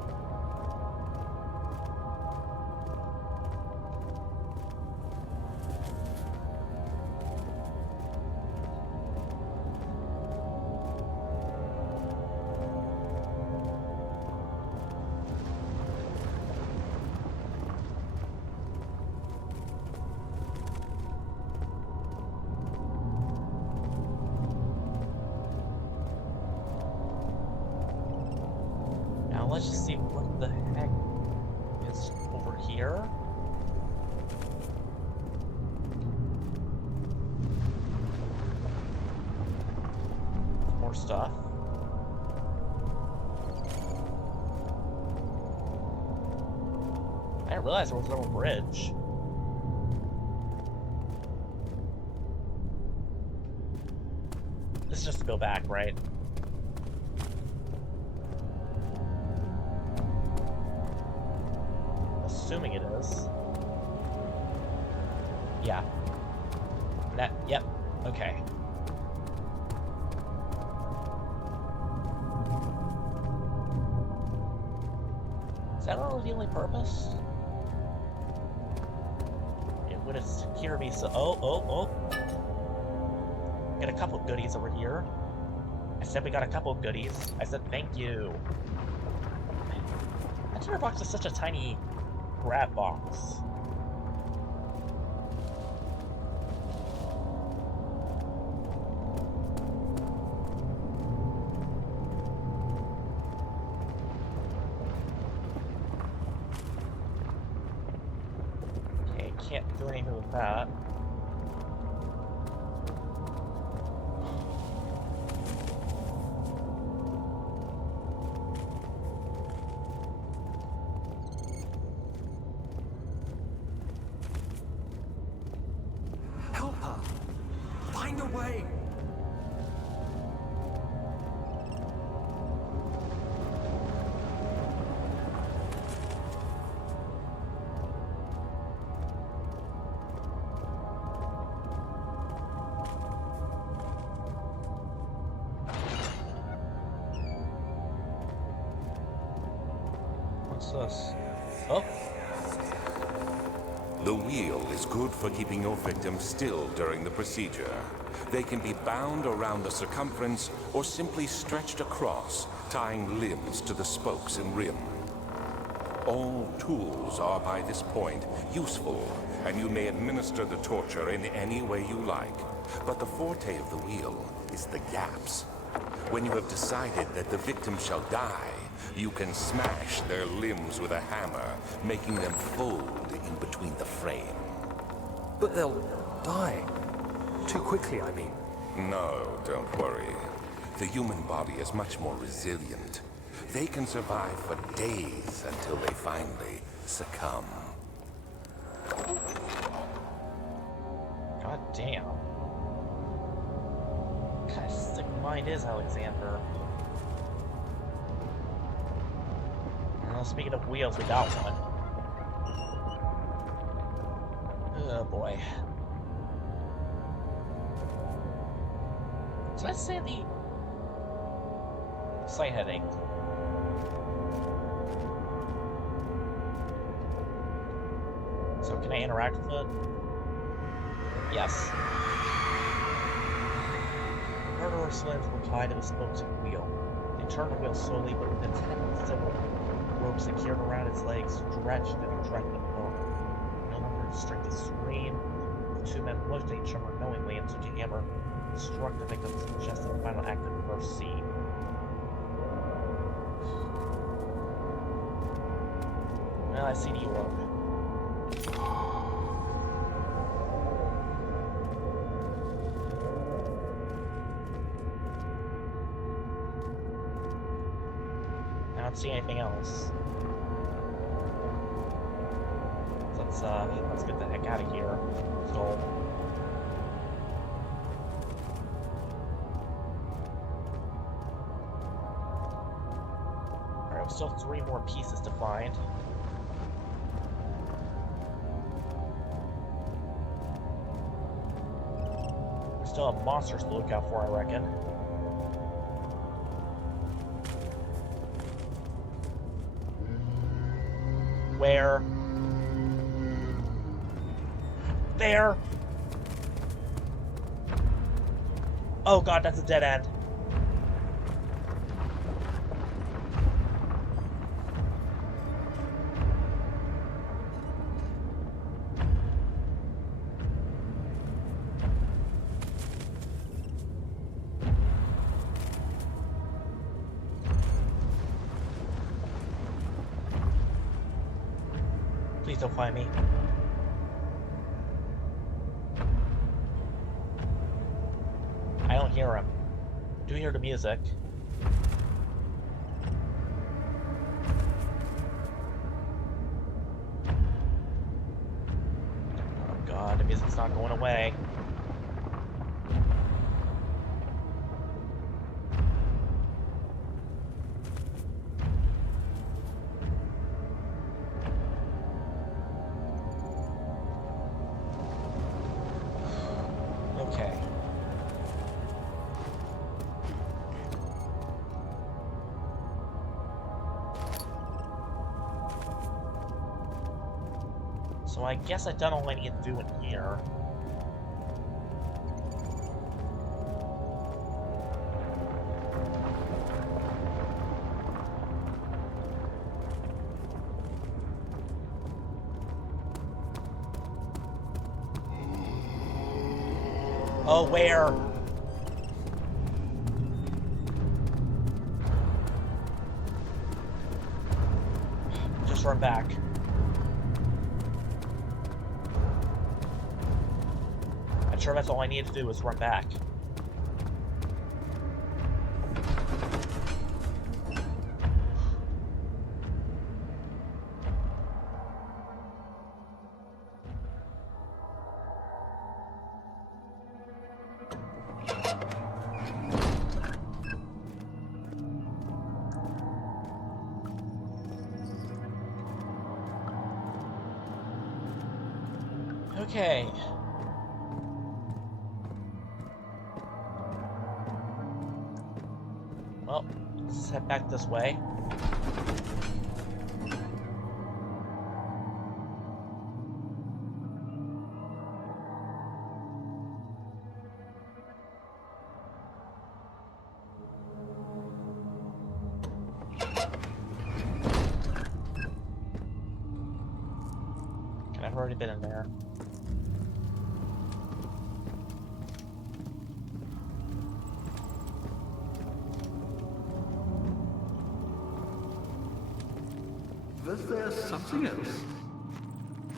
let's just see what the heck is over here. More stuff. I didn't realize there was no bridge. This is just to go back, right? Assuming it is. Yeah. Yep. Okay. Is that really the only purpose? It would secure me so. Oh. Get a couple goodies over here. I said we got a couple goodies. I said thank you. That tinder box is such a tiny grab box. Okay, can't do anything with that. Help her! Find a way! What's this? Oh. The wheel is good for keeping your victim still during the procedure. They can be bound around the circumference or simply stretched across, tying limbs to the spokes and rim. All tools are by this point useful, and you may administer the torture in any way you like. But the forte of the wheel is the gaps. When you have decided that the victim shall die, you can smash their limbs with a hammer, making them fold in between the frame. But they'll die. Too quickly, I mean. No, don't worry. The human body is much more resilient. They can survive for days until they finally succumb. God damn. What kind of sick mind is Alexander? Well, speaking of wheels, we got one. Oh boy. So let's say the site heading. So can I interact with it? Yes. Murderer's limbs were tied to the spokes of the wheel. They turned the wheel slowly, but with intense civil rope secured around its legs, stretched and contracted the bone. No longer strength to scream. The two men looked at each other knowingly and took a hammer and struck the victim's chest in the final act of the first scene. Well, I see the rope. I don't see anything else. Let's get the heck out of here. So. Alright, we still have 3 more pieces to find. We still have monsters to look out for, I reckon. Where? There! Oh god, that's a dead end. still find me? I don't hear him. I do hear the music. Oh god, the music's not going away. Okay. So I guess I've done all I need to do in here. Oh, where? Just run back. I'm sure that's all I need to do is run back. Okay. Well, let's head back this way. And I've already been in there. Was there something else?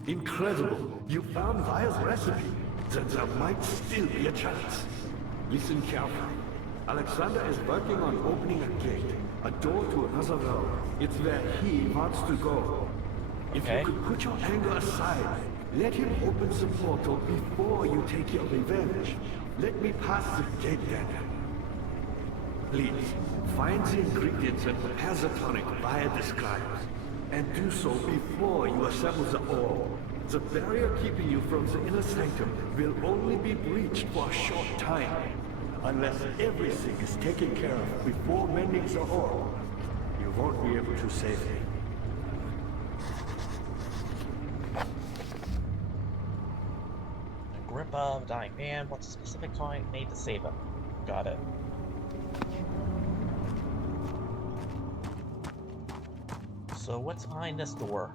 Incredible! You found Vire's recipe. Then there might still be a chance. Listen carefully. Alexander is working on opening a gate, a door to another realm. It's where he wants to go. If Okay. you could put your anger aside, let him open the portal before you take your revenge. Let me pass the gate then. Please, find the ingredients and prepare the tonic Vire describes. And do so before you assemble the orb. The barrier keeping you from the inner sanctum will only be breached for a short time. Unless everything is taken care of before mending the orb, you won't be able to save me. The grip of a dying man. What's a specific time made to save him? Got it. So what's behind this door?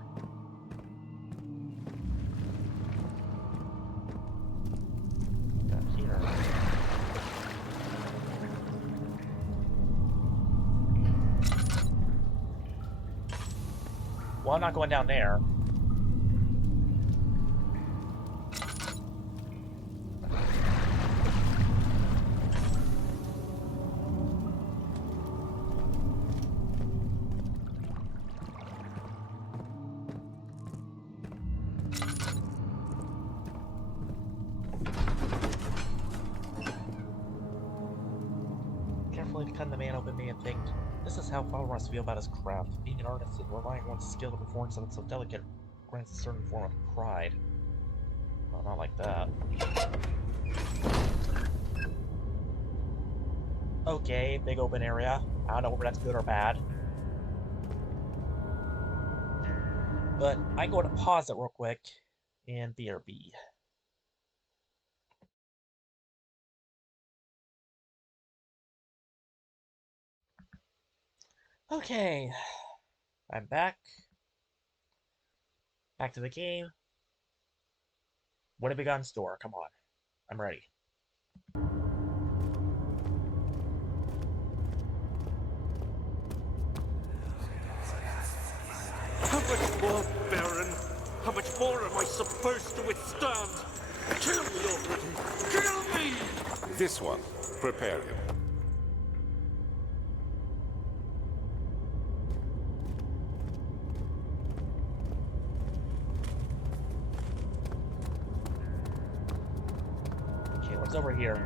Got here. Well, I'm not going down there. Carefully cutting the man open made him think. This is how Father wants to feel about his craft. Being an artist and relying on one's skill to perform something so delicate grants a certain form of pride. Well, not like that. Okay, big open area. I don't know whether that's good or bad. But I'm going to pause it real quick and BRB. Okay, I'm back. Back to the game. What have we got in store? Come on. I'm ready. How much more, Baron? How much more am I supposed to withstand? Kill me already! Kill me! This one. Prepare him. Okay, what's over here?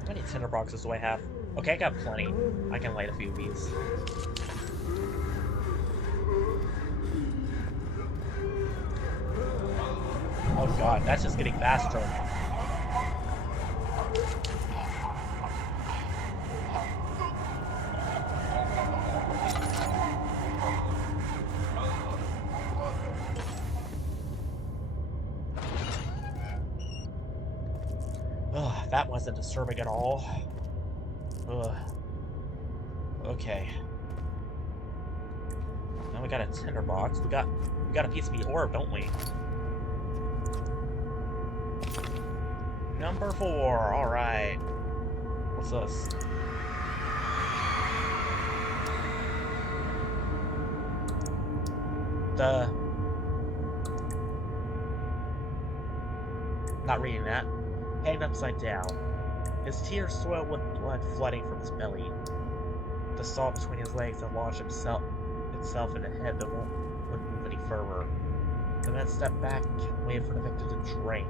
How many tinder boxes do I have? Okay, I got plenty. I can light a few of these. Oh god, that's just getting faster. Ugh, that wasn't disturbing at all. Ugh. Okay. Now we got a tinderbox. We got a piece of the orb, don't we? Number 4. All right. What's this? Not reading that. Hanged upside down. His tears swelled with blood flooding from his belly. The saw between his legs had lodged itself in a head that wouldn't move any further. The man stepped back and waited for the victim to drain.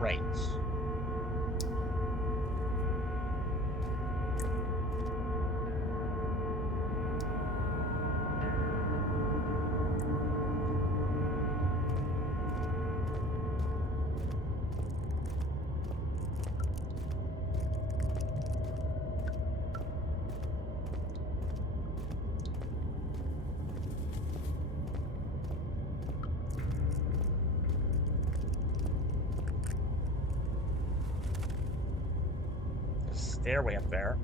Right. Stairway up there.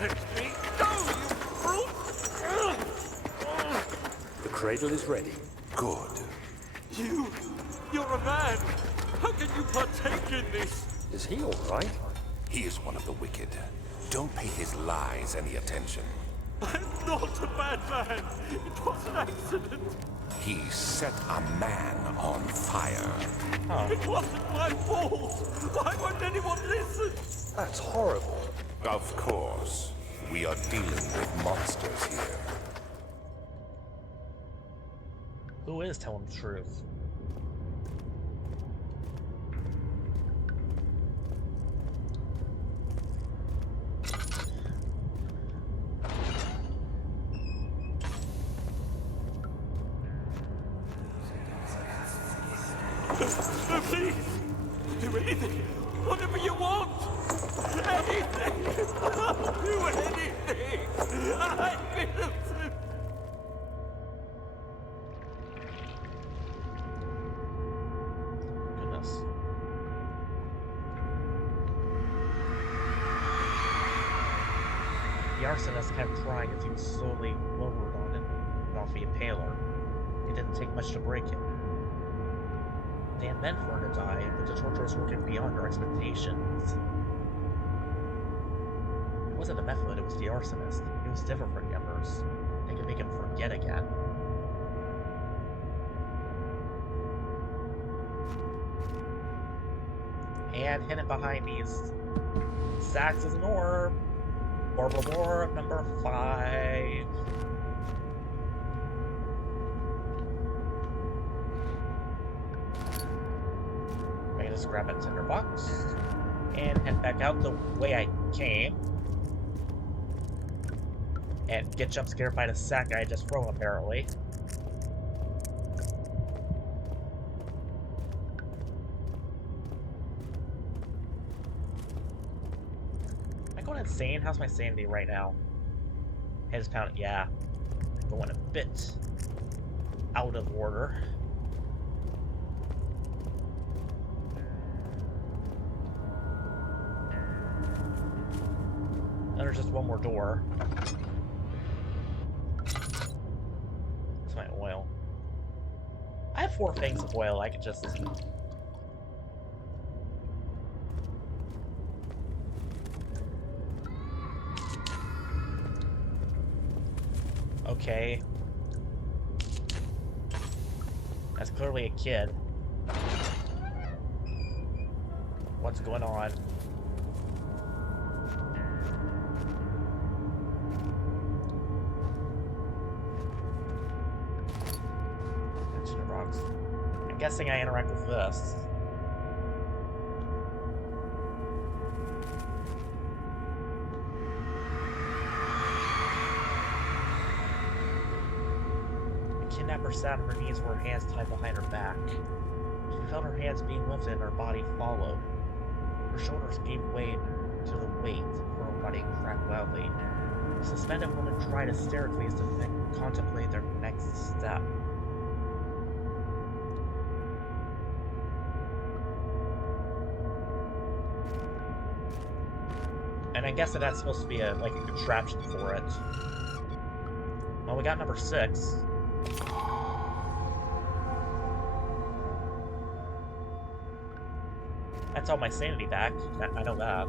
Let me go, you brute! The cradle is ready. Good. You're a man! How can you partake in this? Is he all right? He is one of the wicked. Don't pay his lies any attention. I'm not a bad man. It was an accident. He set a man on fire. It wasn't my fault. Why won't anyone listen? That's horrible. Of course. We are dealing with monsters here. Who is telling the truth? No, please. Do anything. Whatever you want. Anything. Do anything. I'm innocent. Goodness. The arsonist kept trying as he was slowly lowered on it, off the impaler. It didn't take much to break him. They had meant for her to die, but the torture was working beyond her expectations. It wasn't the method, it was the arsonist. It was different from the others. They could make him forget again. And hidden behind these sacks is an orb. Orb number 5. I can just grab a tinderbox and head back out the way I came. And get jump scared by the sack I just thrown, apparently. Am I going insane? How's my sanity right now? Head is pounding. Yeah. Going a bit out of order. there's just one more door. It's my oil. I have 4 things of oil. I could just... Okay. That's clearly a kid. What's going on? Rocks. I'm guessing I interact with this. The kidnapper sat on her knees with her hands tied behind her back. She felt her hands being lifted and her body followed. Her shoulders gave way to the weight of her body cracked loudly. The suspended woman tried hysterically as to contemplate their next step. And I guess that's supposed to be a contraption for it. Well, we got number 6. That's all my sanity back. I know that.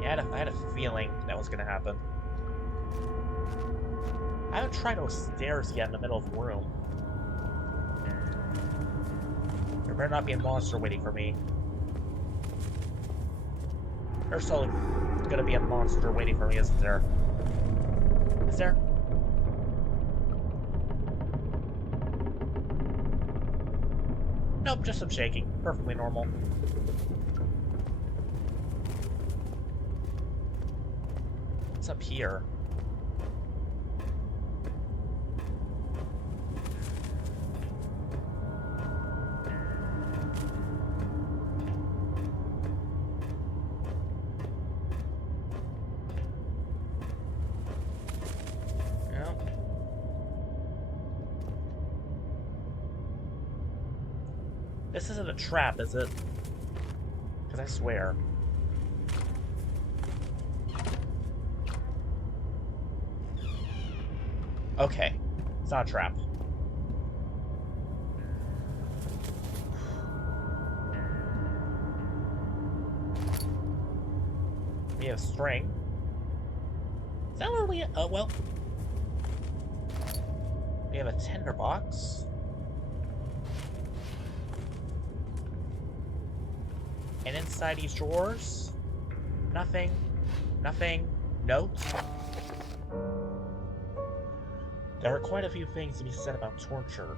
Yeah, I had a feeling that was gonna happen. I haven't tried those stairs yet in the middle of the room. There better not be a monster waiting for me. There's totally gonna be a monster waiting for me, isn't there? Is there? Nope, just some shaking. Perfectly normal. What's up here? This isn't a trap, is it? Because I swear. Okay. It's not a trap. We have string. Is that where we... Oh, well. We have a tinderbox. And inside these drawers, nothing, notes. There are quite a few things to be said about torture.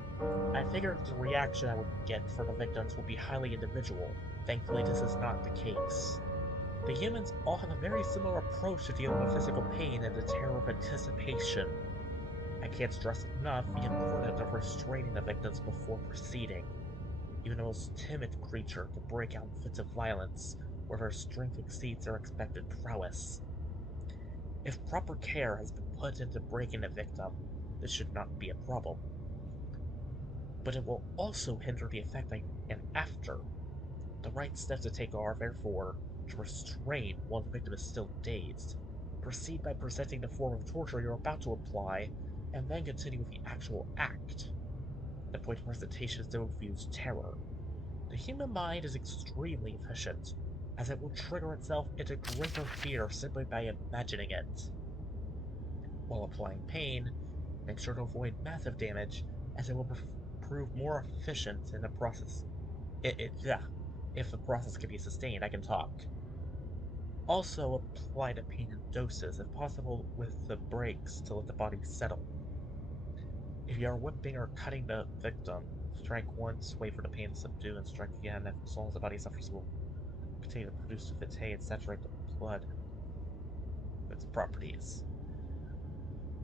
I figured the reaction I would get from the victims would be highly individual. Thankfully, this is not the case. The humans all have a very similar approach to dealing with physical pain and the terror of anticipation. I can't stress enough the importance of restraining the victims before proceeding. Even the most timid creature could break out in fits of violence, where their strength exceeds their expected prowess. If proper care has been put into breaking a victim, this should not be a problem. But it will also hinder the effect and after. The right steps to take are, therefore, to restrain while the victim is still dazed. Proceed by presenting the form of torture you're about to apply, and then continue with the actual act. The point of presentation is to infuse terror. The human mind is extremely efficient, as it will trigger itself into greater fear simply by imagining it. While applying pain, make sure to avoid massive damage, as it will prove more efficient in the process. Yeah, if the process can be sustained, I can talk. Also, apply the pain in doses, if possible with the breaks to let the body settle. If you are whipping or cutting the victim, strike once, wait for the pain to subdue, and strike again. As long as the body suffers, will continue to produce vitae and saturate the blood with its properties.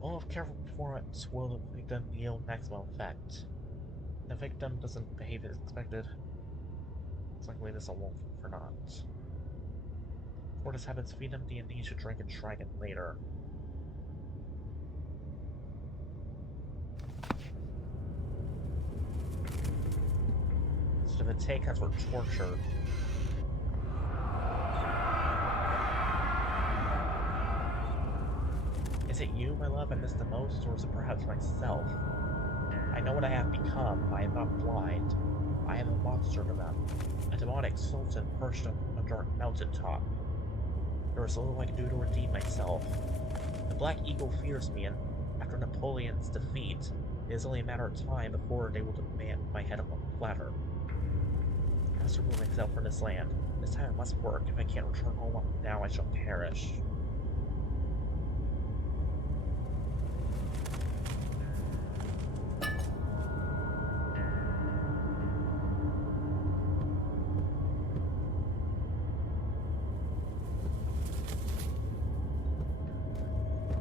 All with careful performance will the victim yield maximum effect. The victim doesn't behave as expected. It's likely this will won't for not. Before this happens, feed them the amnesia drink and try again later. the take us for torture. Is it you, my love, I miss the most, or is it perhaps myself? I know what I have become. I am not blind. I am a monster to them. A demonic sultan perched on a dark mountaintop. There is little I can do to redeem myself. The Black Eagle fears me, and after Napoleon's defeat, it is only a matter of time before they will demand my head on a platter. I must remove myself from this land. This time I must work. If I can't return home now, I shall perish.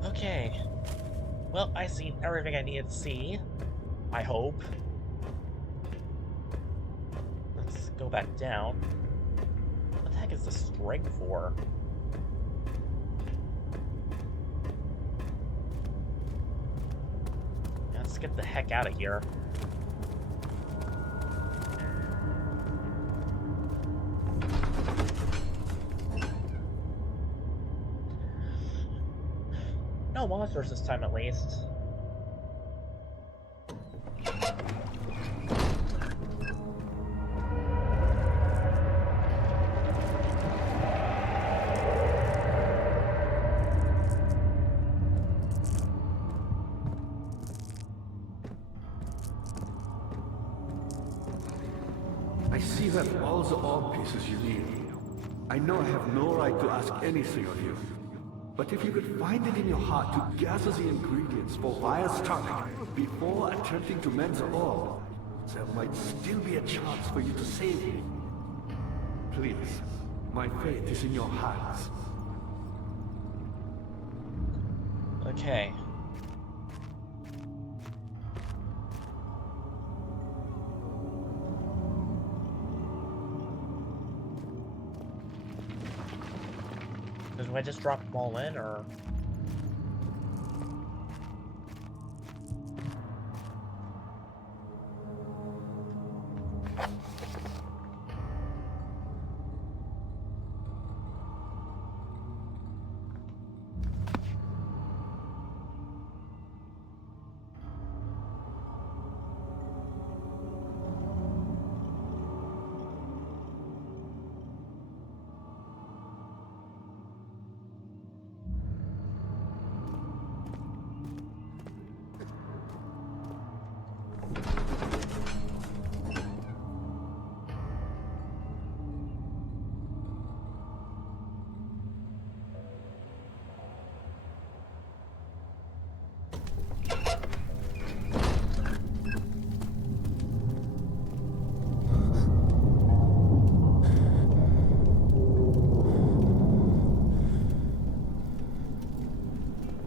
Okay. Well, I've seen everything I needed to see. I hope. Let's go back down. What the heck is the string for? Let's get the heck out of here. No monsters this time, at least. I see you have all the orb pieces you need. I know I have no right to ask anything of you. But if you could find it in your heart to gather the ingredients for Raya's tonic before attempting to mend the orb, there might still be a chance for you to save me. Please, my fate is in your hands. Okay. Do I just drop them all in, or...?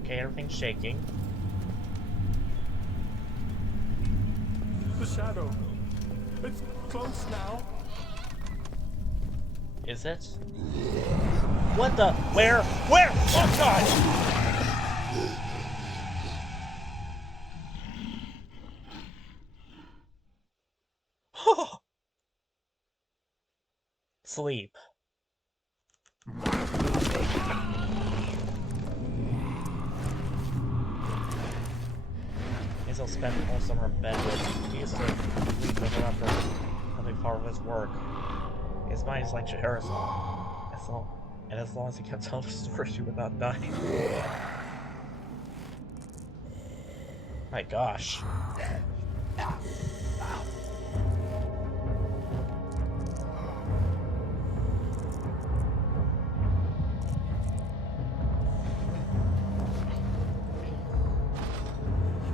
Okay, everything's shaking. The shadow. It's close now. Is it? What the? Where? Where? Oh god! Sleep. He'll spend all summer in bed with. He used to leave with her after having part of his work. His mind is like Shahara's. As long as he kept telling the story, she would not die. My gosh.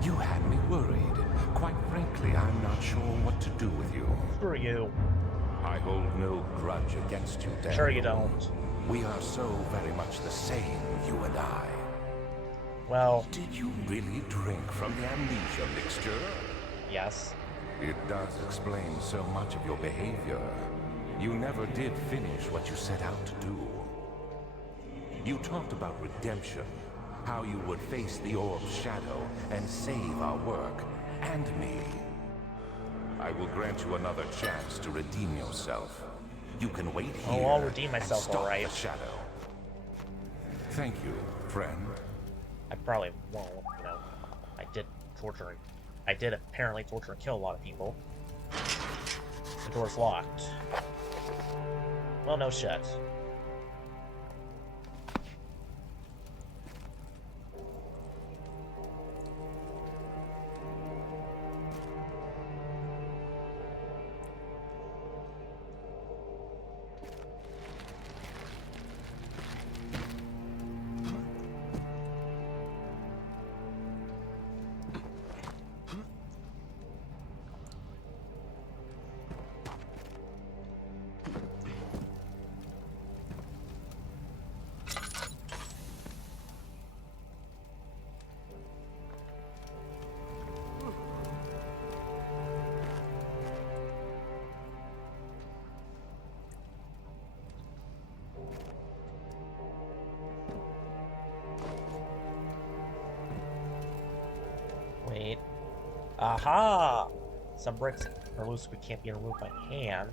You had me worried. Quite frankly, I'm not sure what to do with you. Screw you. I hold no grudge against you, Daniel. Sure you don't. We are so very much the same, you and I. Well, Did you really drink from the amnesia mixture? yes. It does explain so much of your behavior. You never did finish what you set out to do. You talked about redemption, how you would face the orb's shadow and save our work, and me. I will grant you another chance to redeem yourself. You can wait Oh, here I'll redeem and myself, stop alright. the shadow. Thank you, friend. I probably won't, you know. I did apparently torture and kill a lot of people. The door's locked. Well, no shit. Wait. Aha! Some bricks are loose, we can't be removed by hand.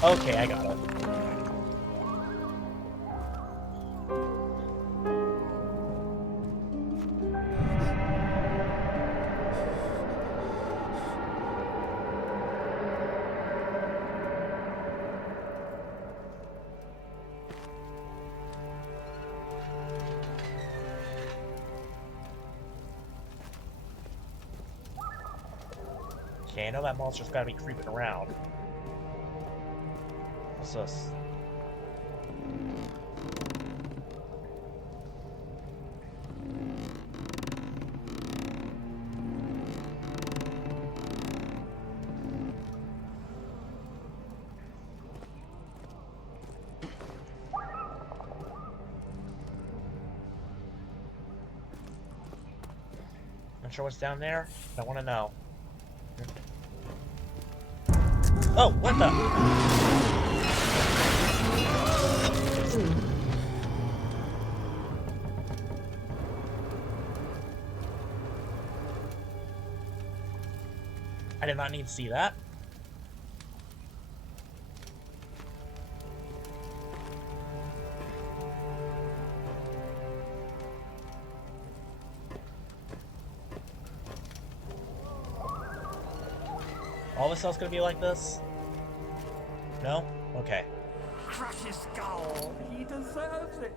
Okay, I got it. Okay, I know that monster's gotta be creeping around. What's this? Not sure what's down there. I want to know. Oh, what the? I did not need to see that. All this stuff's gonna be like this? No? Okay. Crush his skull. He deserves it.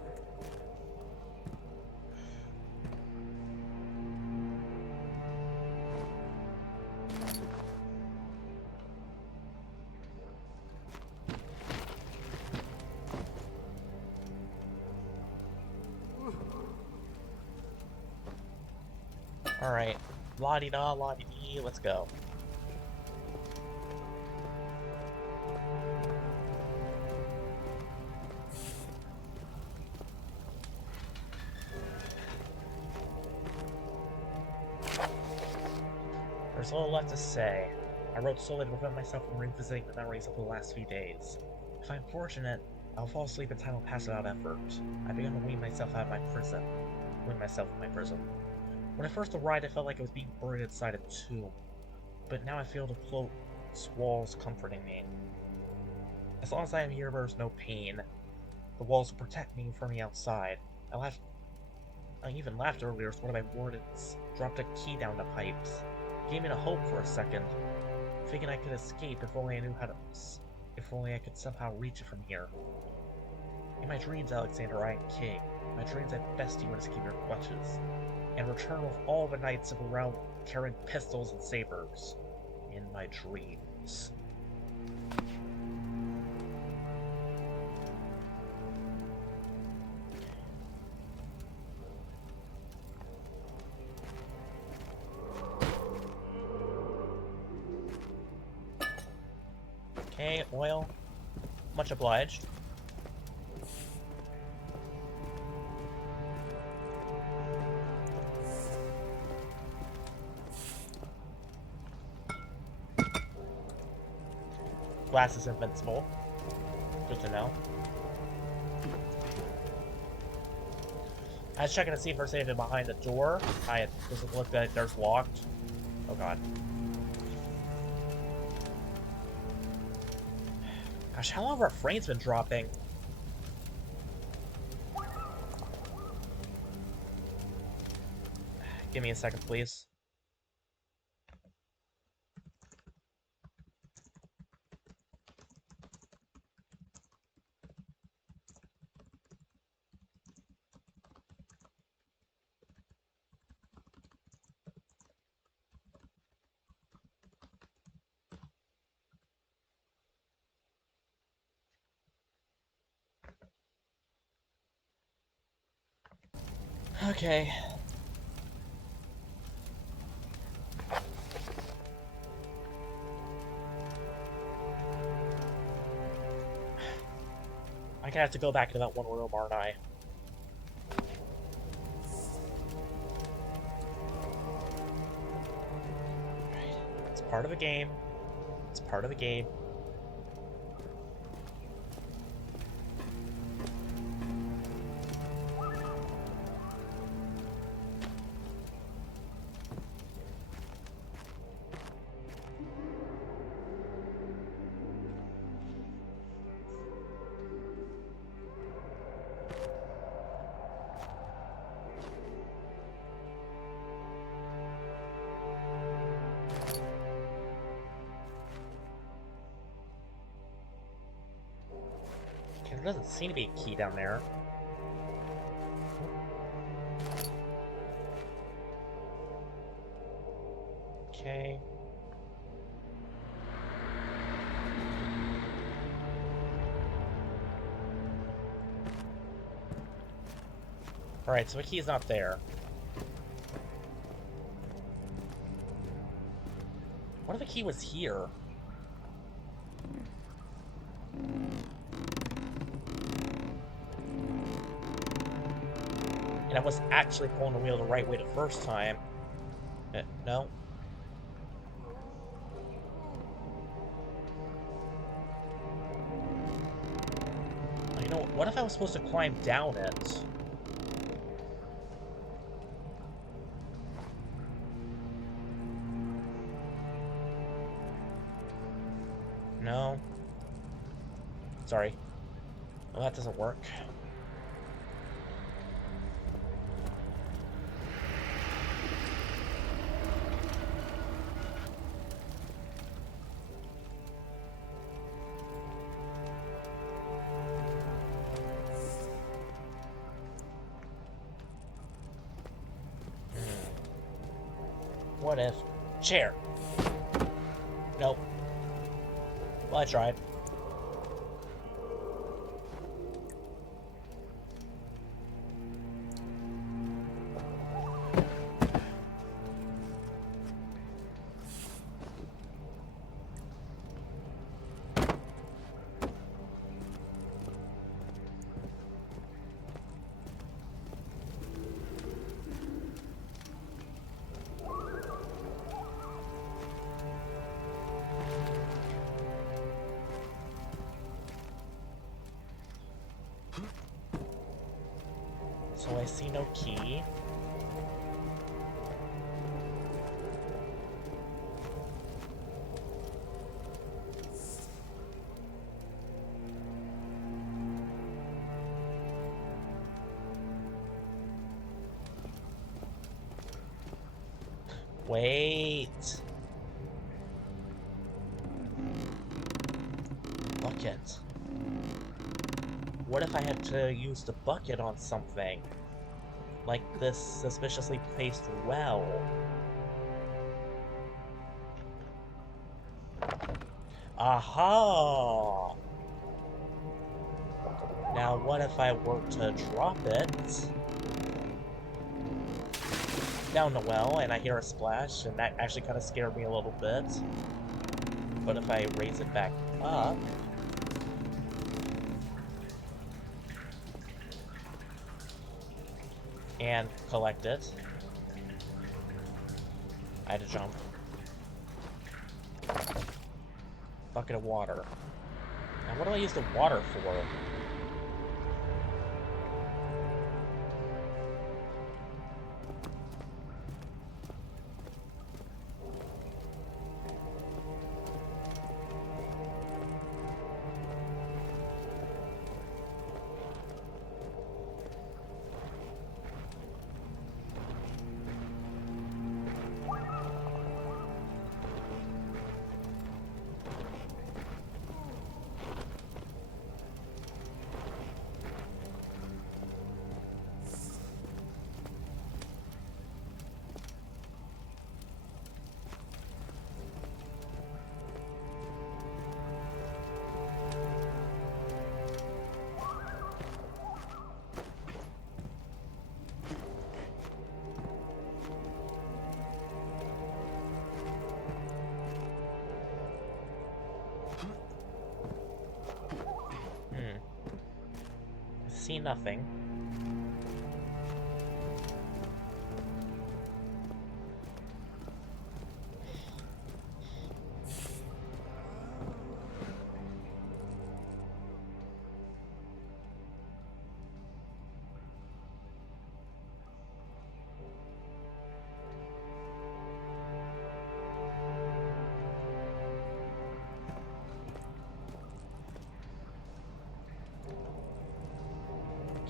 Alright. La-di-da, la-di-dee, let's go. There's a little left to say. I wrote solely to prevent myself from revisiting the memories of the last few days. If I'm fortunate, I'll fall asleep in time will pass without effort. I began to wean myself out of my prison. Wean myself in my prison. When I first arrived, I felt like I was being buried inside a tomb. But now I feel the close walls comforting me. As long as I am here, there's no pain. The walls will protect me from the outside. I even laughed earlier as one of my wardens dropped a key down the pipes. Gave me a hope for a second, thinking I could escape if only I knew how to. If only I could somehow reach it from here. In my dreams, Alexander, I am king. In my dreams, I best you and escape your clutches, and return with all the knights of the realm carrying pistols and sabers. In my dreams. Okay, oil. Much obliged. Glass is invincible. Good to know. I was checking to see if there's anything behind the door. It doesn't look like there's locked. Oh god. Gosh, how long have our frames been dropping? Give me a second, please. Okay. I'm gonna have to go back into that one room, aren't I? It's part of the game. It's part of the game. There doesn't seem to be a key down there. Okay. Alright, so the key's not there. What if the key was here? And I was actually pulling the wheel the right way the first time. No. You know, what if I was supposed to climb down it? No. Sorry. Well, that doesn't work. What if? Chair. Nope. Well, I tried. So I see no key. Wait. Bucket. What if I had to use the bucket on something? Like this suspiciously placed well. Aha! Now what if I were to drop it down the well and I hear a splash, and that actually kind of scared me a little bit. But if I raise it back up, and collect it, I had to jump. Bucket of water. Now what do I use the water for? See nothing.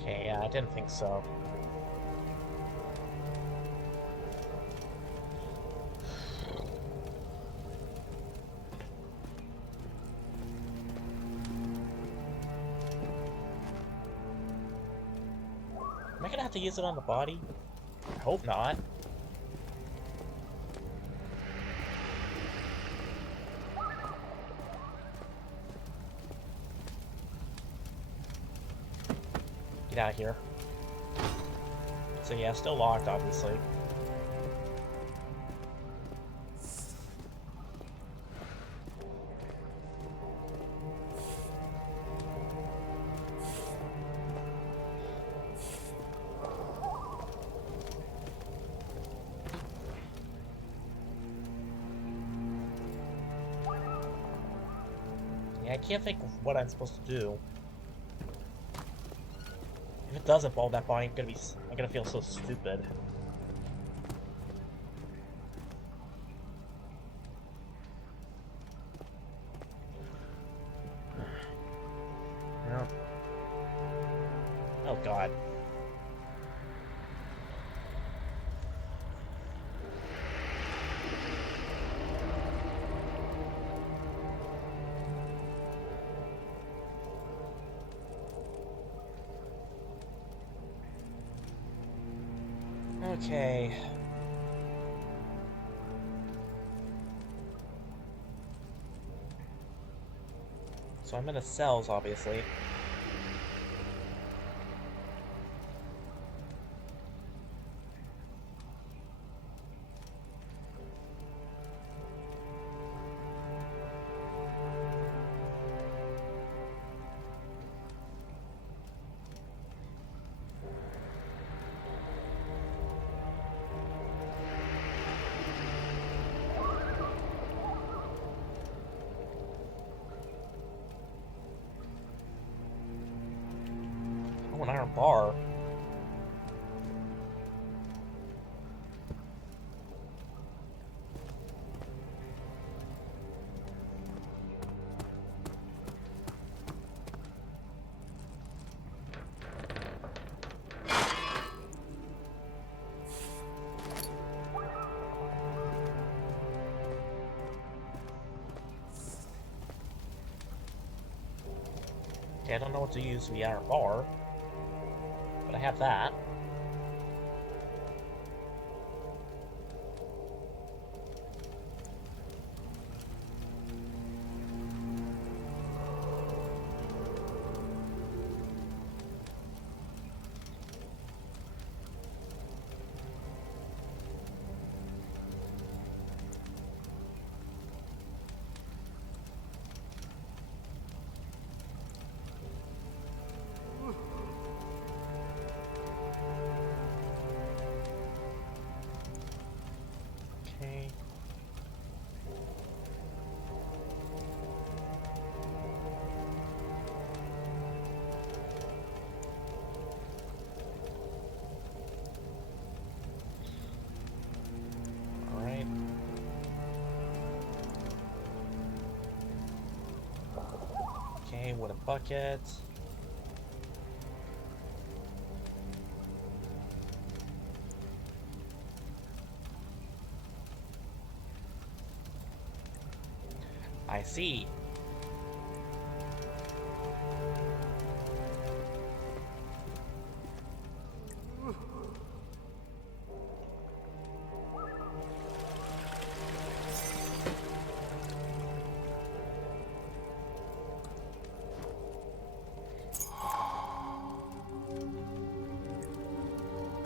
Okay, yeah, I didn't think so. Am I gonna have to use it on the body? I hope not. Get out of here. So yeah, still locked, obviously. Yeah, I can't think of what I'm supposed to do. If it doesn't fall that body, I'm gonna feel so stupid. No. Oh god. Okay. So I'm in the cells, obviously. Oh, an iron bar. Okay, I don't know what to use the iron bar, but I have that. wooden bucket. I see.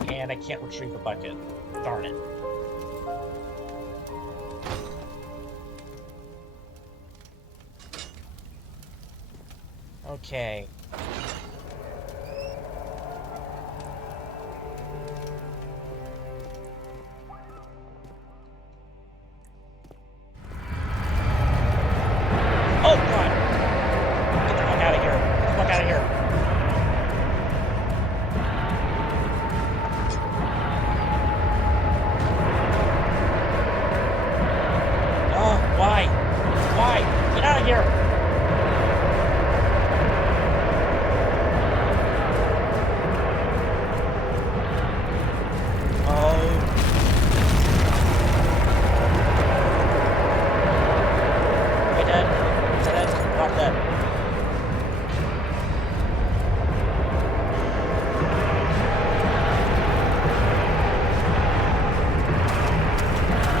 And I can't retrieve the bucket. Darn it. Okay. Oh, God! Get the fuck out of here. Get the fuck out of here. Oh, why? Why? Get out of here!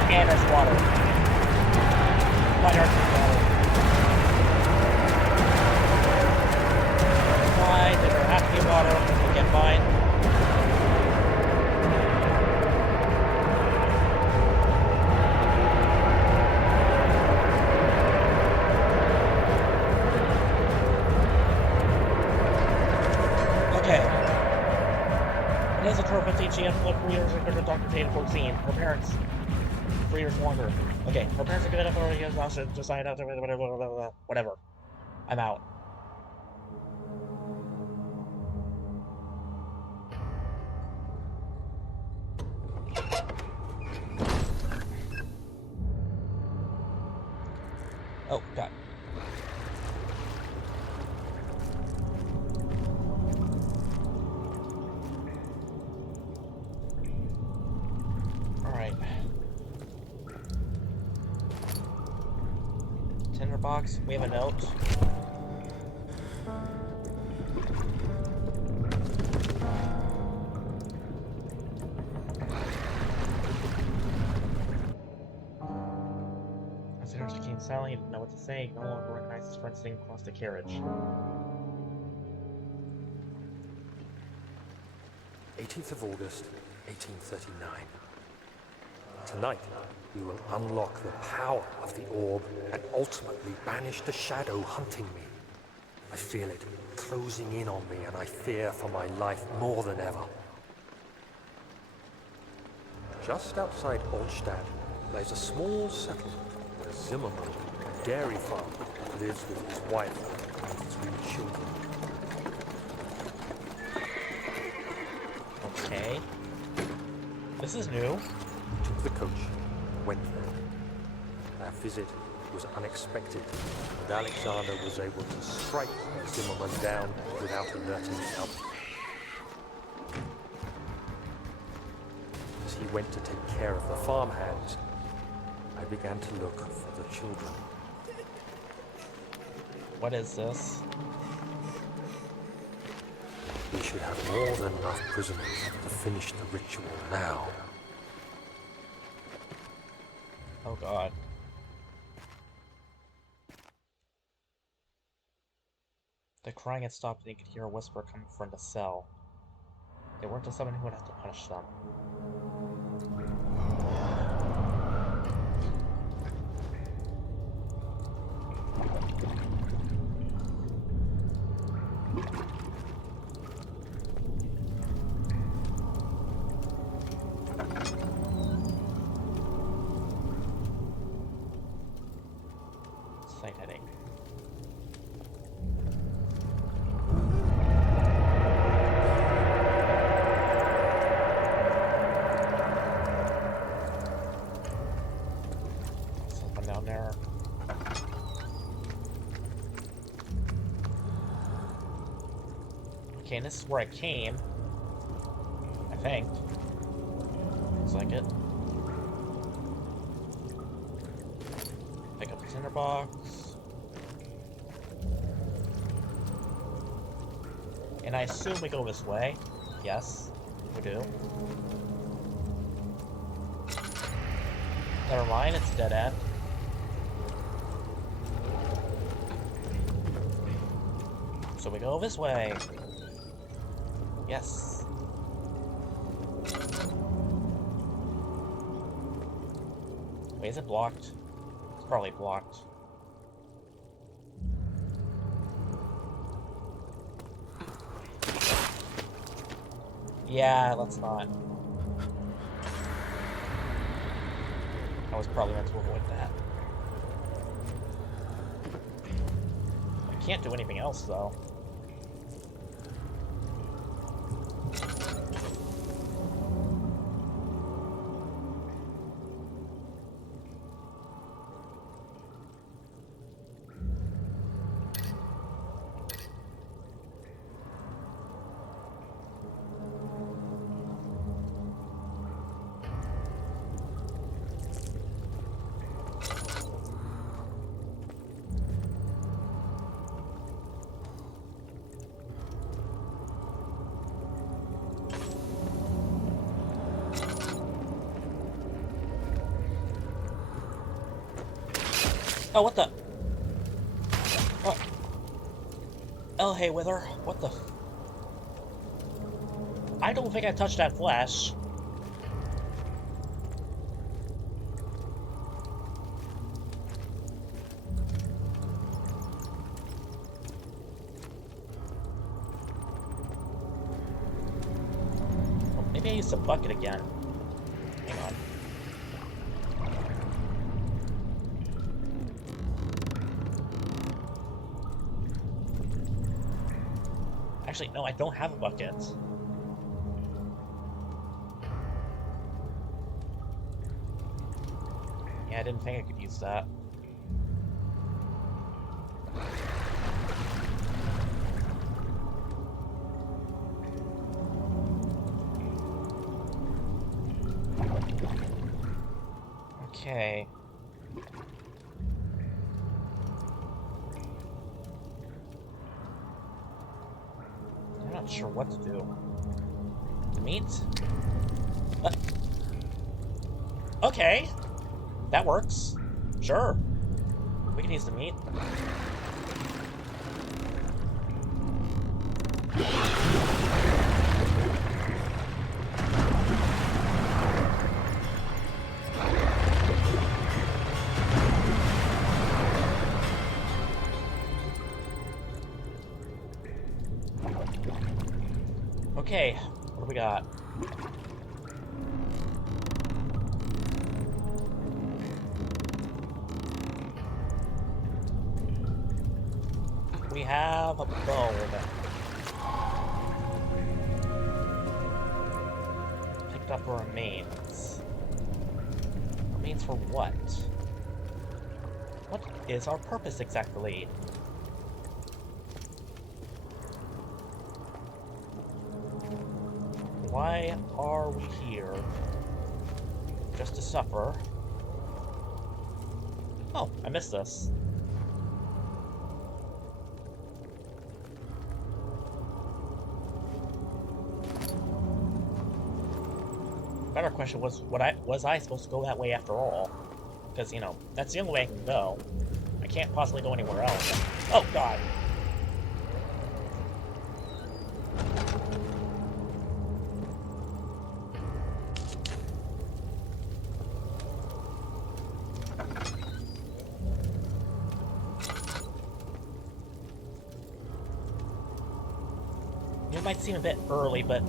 And there's water. Why aren't there water? Why did there have to be water? Okay, fine. Okay. It is a trophy. She had to live 4 years and go to Dr. Tate at 14. Her parents. 3 years longer. Okay, her parents are good enough already exhausted. Decide out whatever. I'm out. Oh, God. Alright. Tinderbox, we have a note. As the nurse became silent, he didn't know what to say. He no longer recognized his friend sitting across the carriage. 18th of August, 1839. Tonight, we will unlock the power of the orb and ultimately banish the shadow hunting me. I feel it closing in on me, and I fear for my life more than ever. Just outside Olstadt lies a small settlement where Zimmerman, a dairy farmer, lives with his wife and 3 children. Okay. This is new. We took the coach and went there. Our visit was unexpected, and Alexander was able to strike Zimmerman down without alerting help. As he went to take care of the farmhands, I began to look for the children. What is this? We should have more than enough prisoners to finish the ritual now. Oh, God. The crying had stopped and he could hear a whisper coming from the cell. They weren't to someone who would have to punish them. Slight headache. Something down there. Okay, and this is where I came. I think. Looks like it. Pick up a tinderbox. And I assume we go this way. Yes, we do. Never mind, it's a dead end. So we go this way. Yes. Wait, is it blocked? It's probably blocked. Yeah, let's not. I was probably meant to avoid that. I can't do anything else, though. Oh, what the? What? Oh, hey, Wither. What the? I don't think I touched that flash. Oh, maybe I used the bucket again. Hang on. Actually, no, I don't have a bucket. Yeah, I didn't think I could use that. Okay. I'm not sure what to do. The meat? Okay. That works. Sure. We can use the meat. Okay, what do we got? We have a bone. Picked up remains. Remains for what? What is our purpose exactly? Why are we here? Just to suffer? Oh, I missed this. Better question was, was I supposed to go that way after all? Because, you know, that's the only way I can go. I can't possibly go anywhere else. Oh, God! It might seem a bit early, but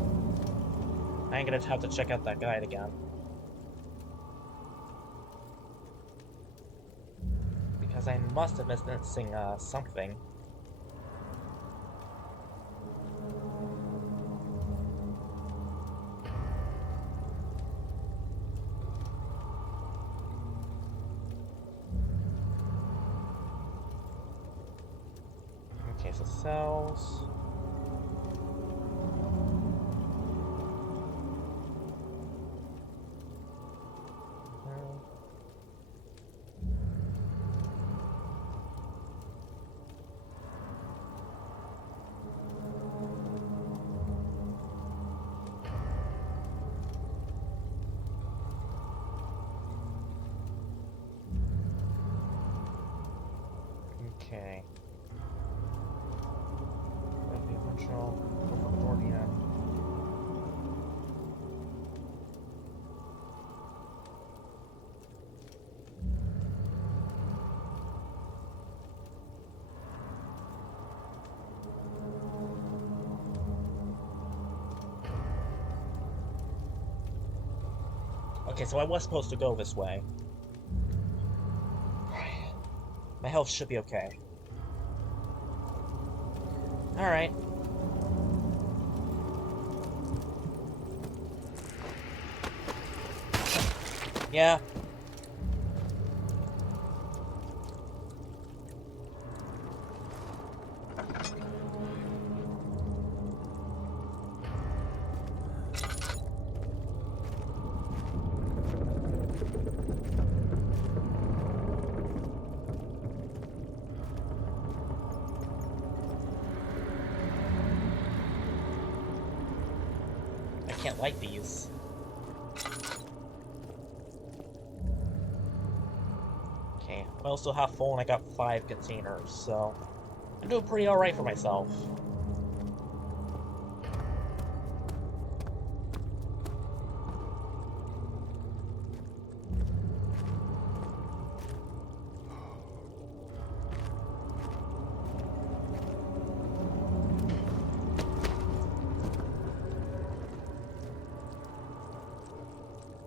I'm gonna have to check out that guide again. Because I must have been missing something. Okay, so cells. Okay. The original. Go for the door at the end. Okay, so I was supposed to go this way. My health should be okay. Alright. Yeah. I can't like these. Okay, I'm also half full and I got 5 containers, so I'm doing pretty alright for myself.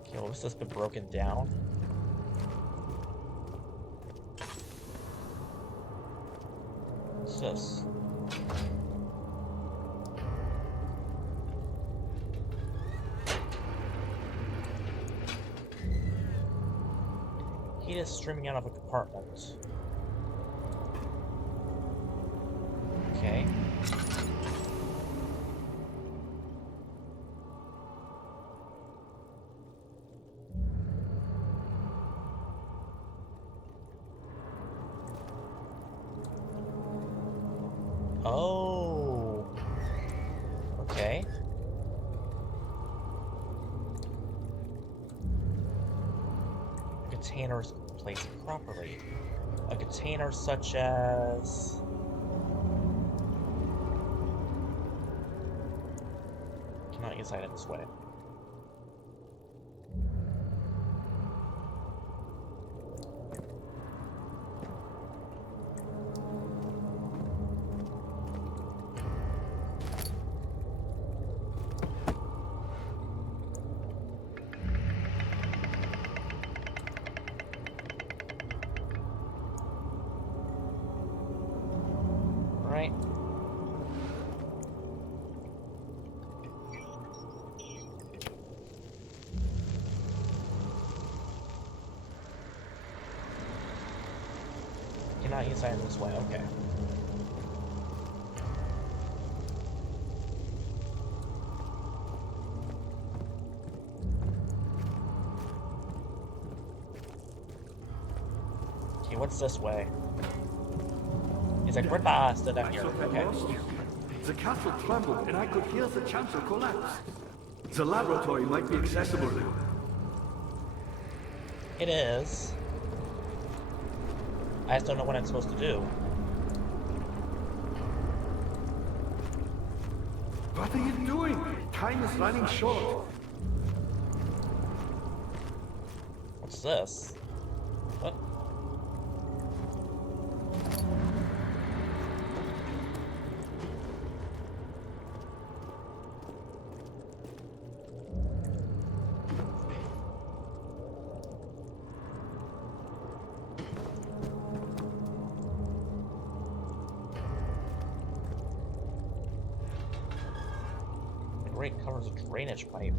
Okay, well, this has been broken down. What's this? Heat is streaming out of a compartment. Okay. Oh. Okay. Containers placed properly. A container such as... Cannot use item this way. Right. Cannot use item this way, okay. Okay, what's this way? He's like, we're blasted down here. I thought I Okay. lost you. The castle trembled, and I could hear the chancel collapse. The laboratory might be accessible now. It is. I just don't know what I'm supposed to do. What are you doing? Time is running short. What's this? What? The grate covers a drainage pipe.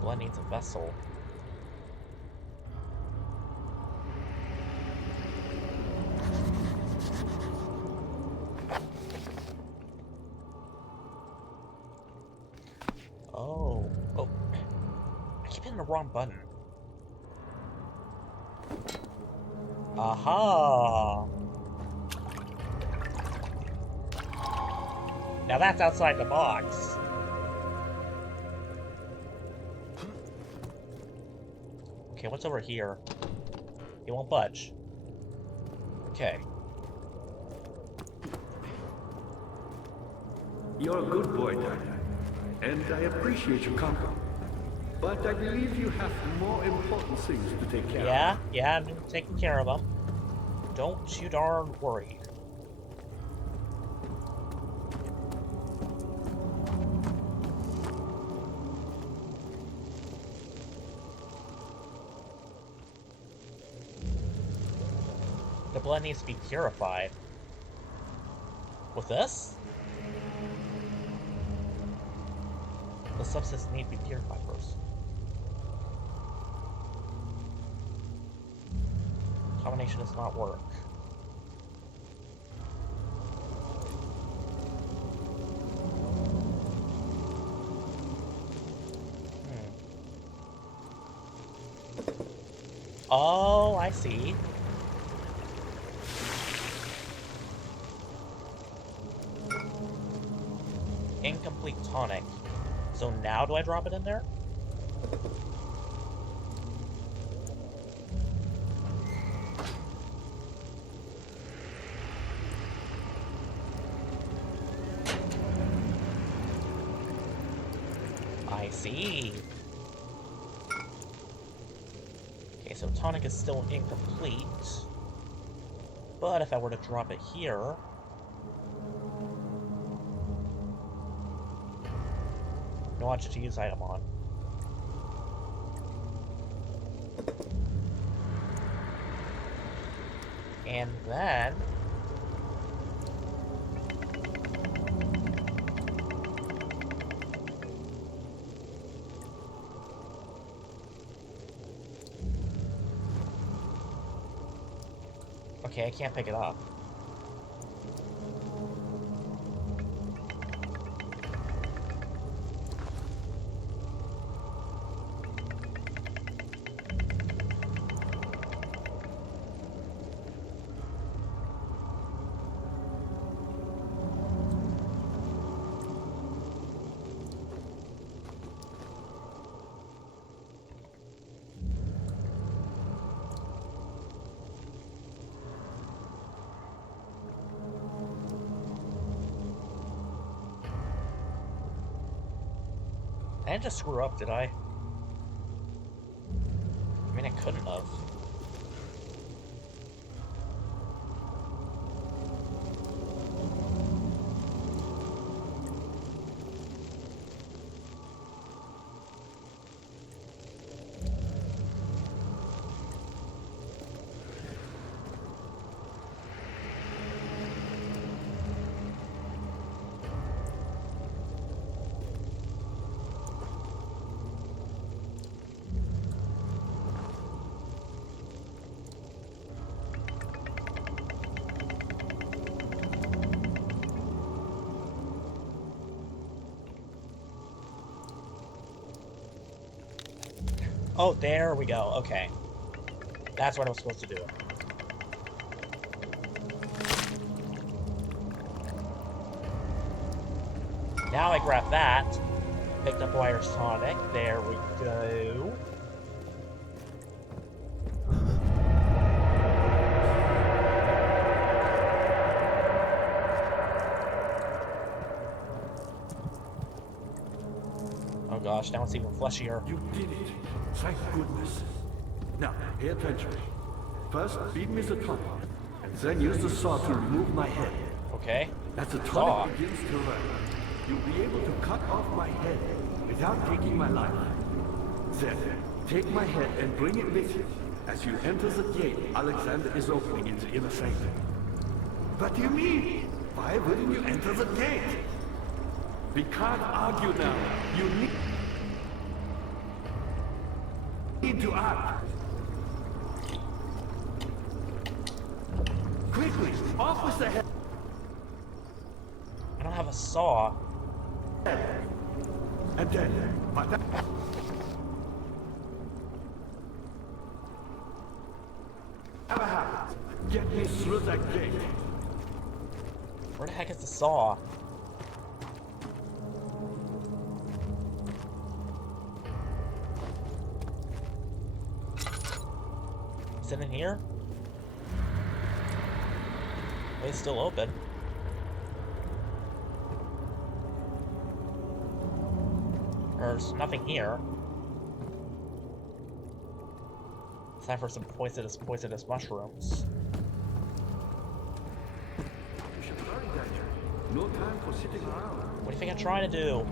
Blood needs a vessel. Oh. Oh. I keep hitting the wrong button. Aha! Now that's outside the box. Okay, what's over here? It won't budge. Okay. You're a good boy, Dada, and I appreciate your company. But I believe you have more important things to take care of. Yeah, I'm taking care of them. Don't you darn worry. The blood needs to be purified. With this? The substance needs to be purified first. Combination does not work. Oh, I see. Incomplete tonic. So now do I drop it in there? I see. Okay, so tonic is still incomplete. But if I were to drop it here... no object to use item on. And then... okay, I can't pick it up. I didn't just screw up, did I? I mean, I couldn't have. Oh, there we go. Okay. That's what I was supposed to do. Now I grab that. Picked up Wire Sonic. There we go. Oh gosh, now it's even fleshier. You did it. Thank goodness. Now, pay attention. First, feed me the tonic, and then use the saw to remove my head. Okay. As the Saw. tonic begins to run, you'll be able to cut off my head without taking my life. Then, take my head and bring it with you. As you enter the gate Alexander is opening in the inner sanctum. What do you mean? Why wouldn't you enter the gate? We can't argue now. You need to act. Quickly, off with the head. I don't have a saw. And then, but that... Never happens. Get me through that gate. Where the heck is the saw? Is it in here? It's still open. There's nothing here. It's time for some poisonous mushrooms. You should hurry, Daniel. No time for sitting around. What do you think I'm trying to do?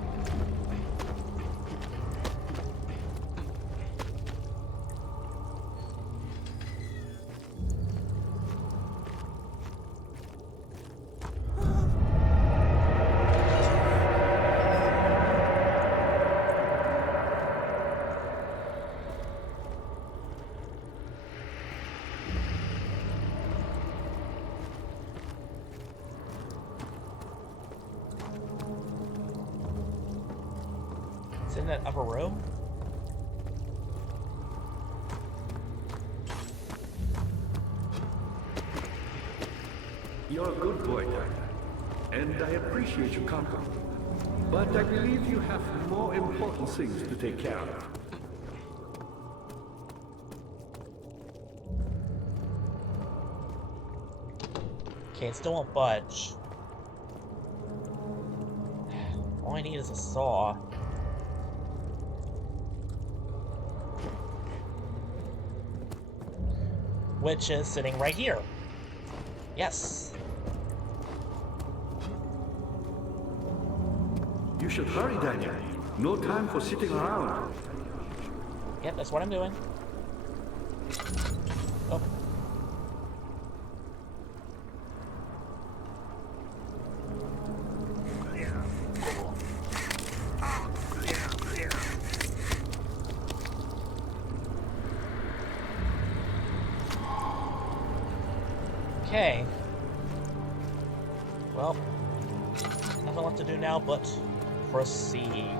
It's in that upper room? You're a good boy, Daniel, and I appreciate your company. But I believe you have more important things to take care of. Okay, it still won't budge. All I need is a saw. Which is sitting right here. Yes. You should hurry, Daniel. No time for sitting around. Yep, that's what I'm doing. Oh. Okay. Well, nothing left to do now but proceed.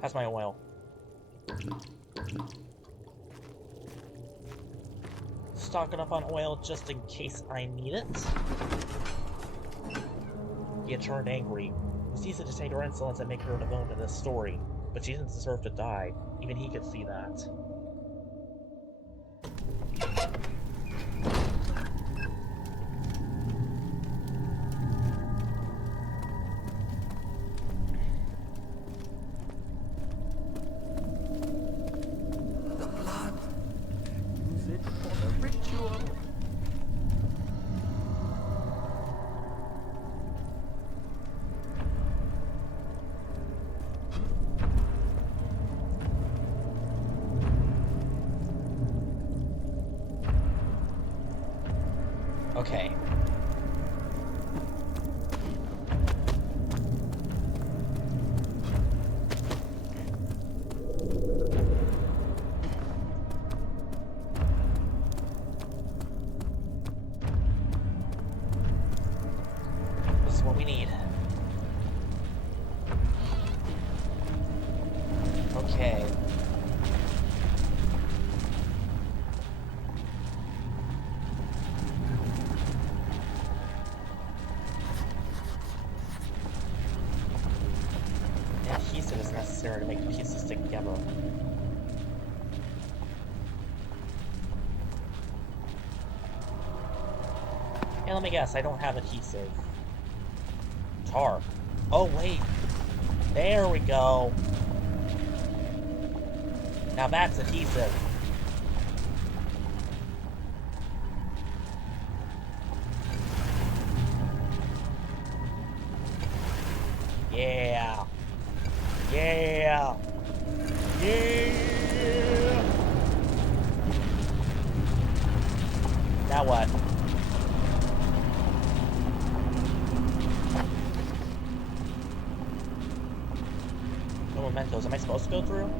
How's my oil? Stocking up on oil just in case I need it. He had turned angry. It was easy to take her insolence and make her the villain of this story, but she didn't deserve to die. Even he could see that. Okay. This is what we need. Okay. Adhesive is necessary to make the pieces stick together. Hey, let me guess, I don't have adhesive. Tar. Oh, wait. There we go. Now that's adhesive. Yeah. Yeah. Yeah. Now what? No mementos. Am I supposed to go through?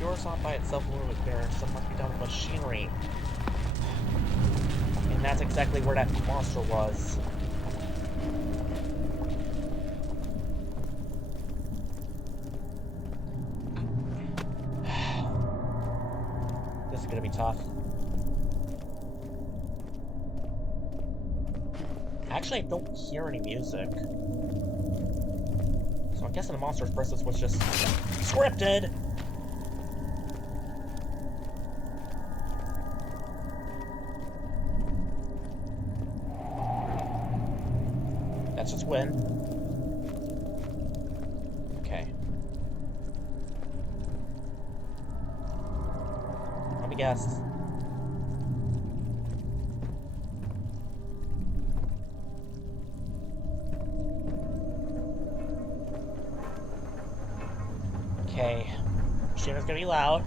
Yours on by itself a little bit bare, some must be done with machinery. And that's exactly where that monster was. This is gonna be tough. Actually, I don't hear any music. So I'm guessing the monster's presence was just scripted! let's just win. Okay. Let me guess. Okay. Machine's gonna be loud.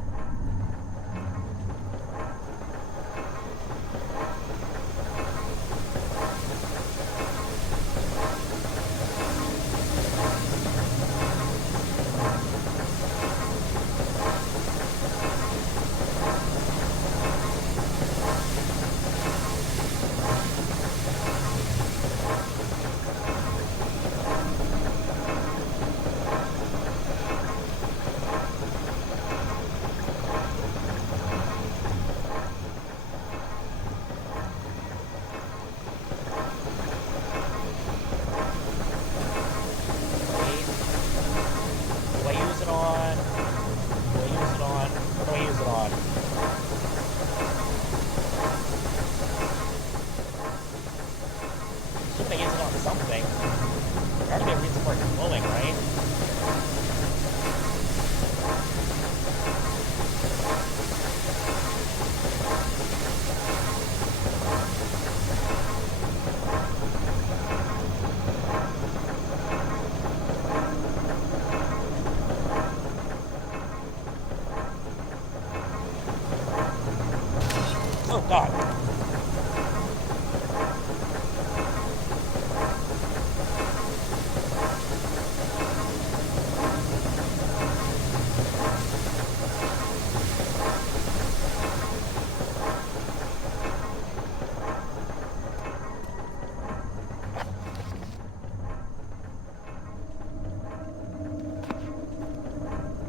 Oh god.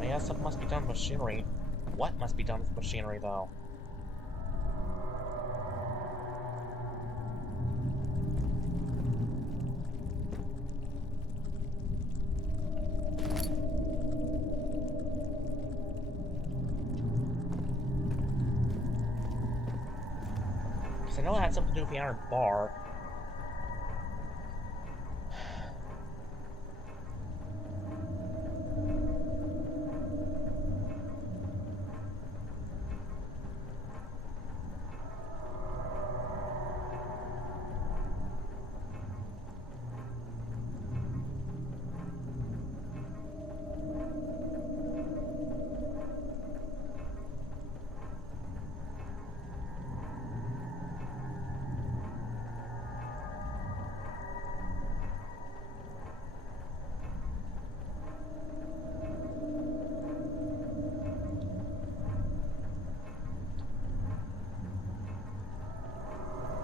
I guess something must be done with machinery. What must be done with machinery, though? Because I know it had something to do with the iron bar.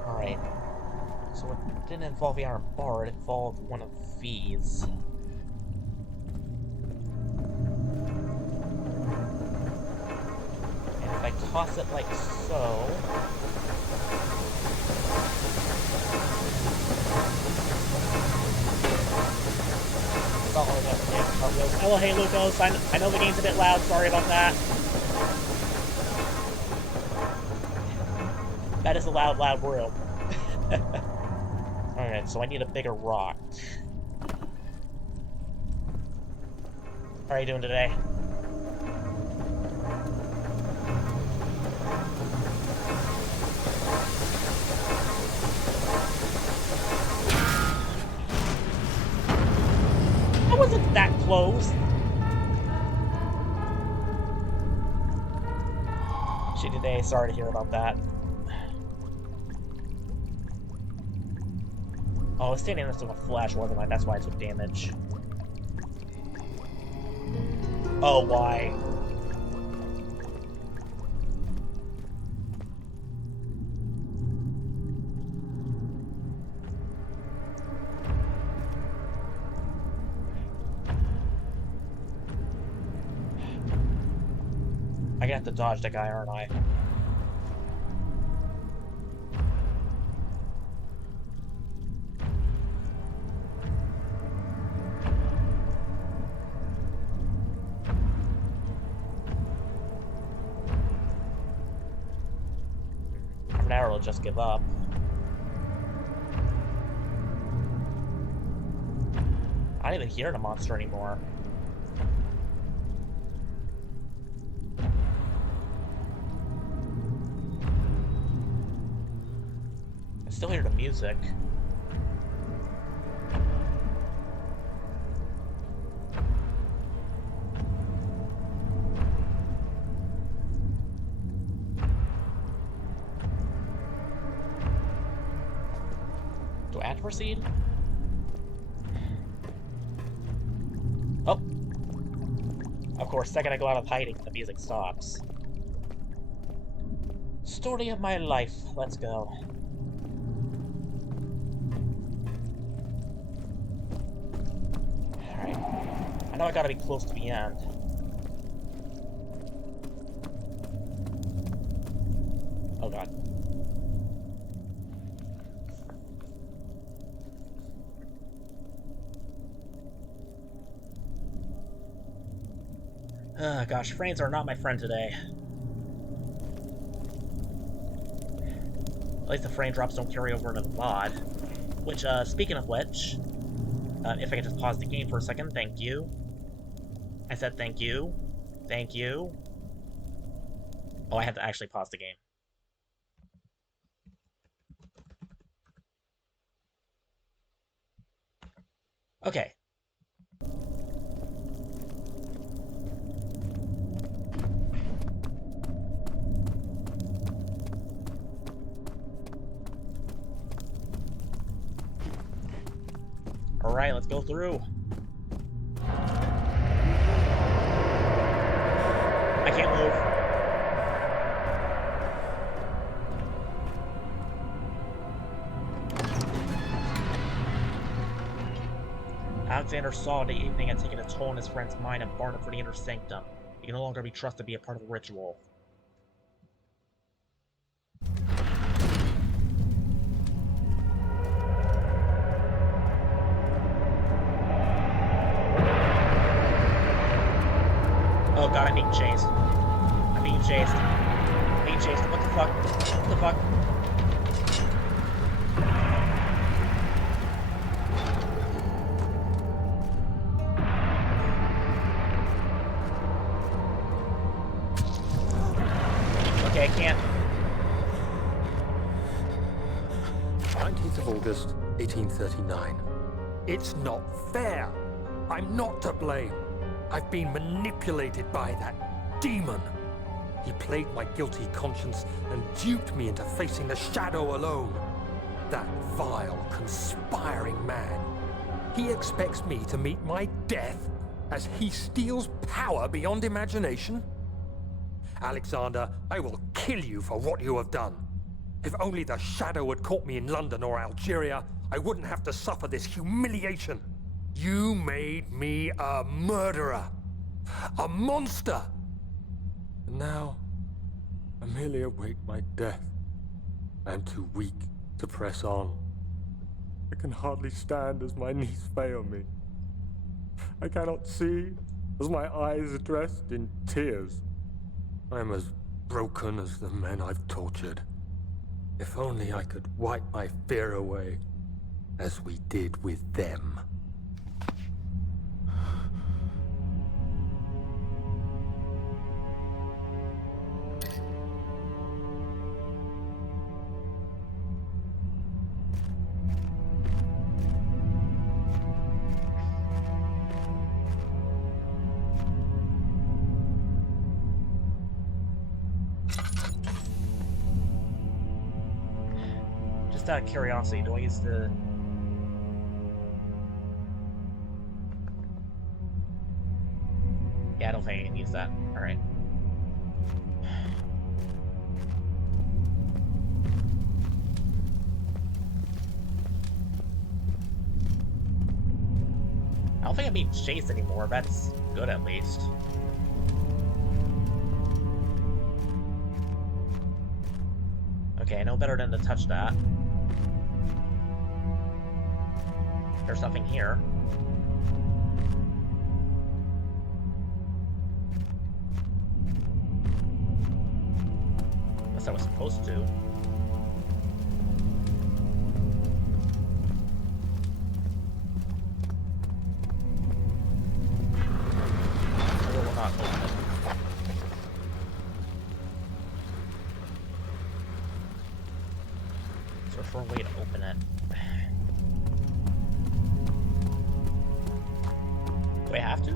Alright. So it didn't involve the iron bar, it involved one of these. And if I toss it like so... It's all over the cartwheels. Oh, hey, Lucas, I know the game's a bit loud, sorry about that. That is a loud, loud room. Alright, so I need a bigger rock. How are you doing today? I wasn't that close. Shitty day, sorry to hear about that. Oh, I was standing next to a flash, wasn't I? That's why I took damage. Oh, why? I have to dodge that guy, aren't I? For now, I'll just give up. I don't even hear the monster anymore. I still hear the music. Do I have to proceed? Oh! Of course, the second I go out of hiding, the music stops. Story of my life. Let's go. Alright. I know I gotta be close to the end. Oh god. Gosh, frames are not my friend today. At least the frame drops don't carry over into the VOD. Which, speaking of which, if I could just pause the game for a second, thank you. I said thank you. Thank you. Oh, I have to actually pause the game. Okay. Alright, let's go through. I can't move. Alexander saw the evening had taken a toll on his friend's mind and barred him for the inner sanctum. He can no longer be trusted to be a part of the ritual. Oh god, I'm being chased. I'm being chased. I'm being chased. What the fuck? What the fuck? Okay, I can't. 19th of August, 1839. It's not fair. I'm not to blame. I've been manipulated by that demon. He played my guilty conscience and duped me into facing the shadow alone. That vile, conspiring man. He expects me to meet my death as he steals power beyond imagination. Alexander, I will kill you for what you have done. If only the shadow had caught me in London or Algeria, I wouldn't have to suffer this humiliation. You made me a murderer. A monster. And now, I merely await my death. I am too weak to press on. I can hardly stand as my knees fail me. I cannot see as my eyes are dressed in tears. I am as broken as the men I've tortured. If only I could wipe my fear away, as we did with them. Just out of curiosity, do I use the... Yeah, I don't think I can use that. Alright. I don't think I'm being chased anymore. That's good, at least. Okay, I know better than to touch that. There's nothing here. Unless I was supposed to. for a way to open it. Do I have to?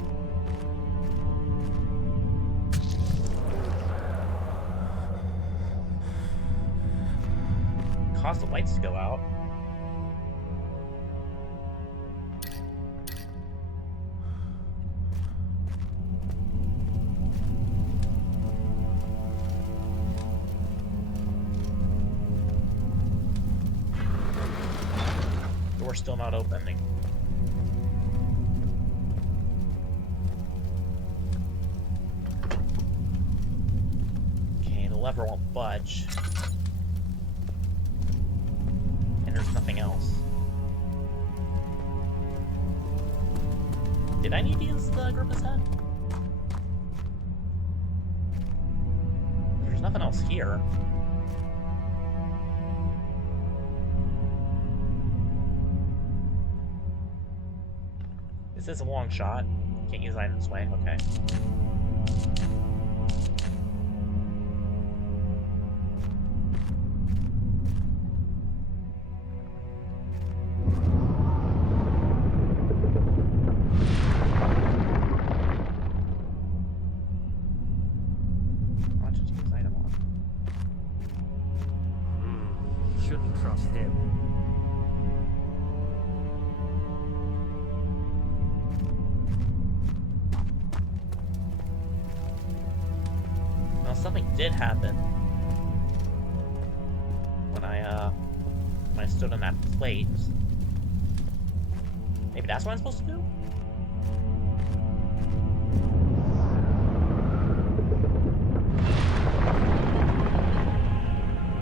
Cause the lights to go out. Door's still not opening. Okay, the lever won't budge. And there's nothing else. Did I need to use the Agrippa's head? There's nothing else here. This is a long shot. Can't use items this way. Okay. I'll just use item on. Shouldn't trust him. Well, something did happen when I stood on that plate. Maybe that's what I'm supposed to do?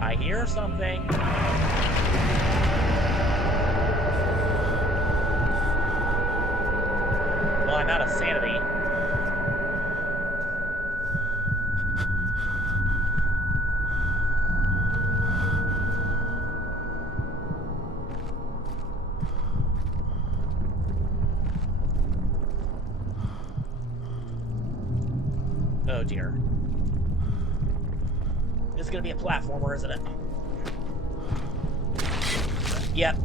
I hear something. Well, I'm out of sanity. Oh dear. This is gonna be a platformer, isn't it? Yep.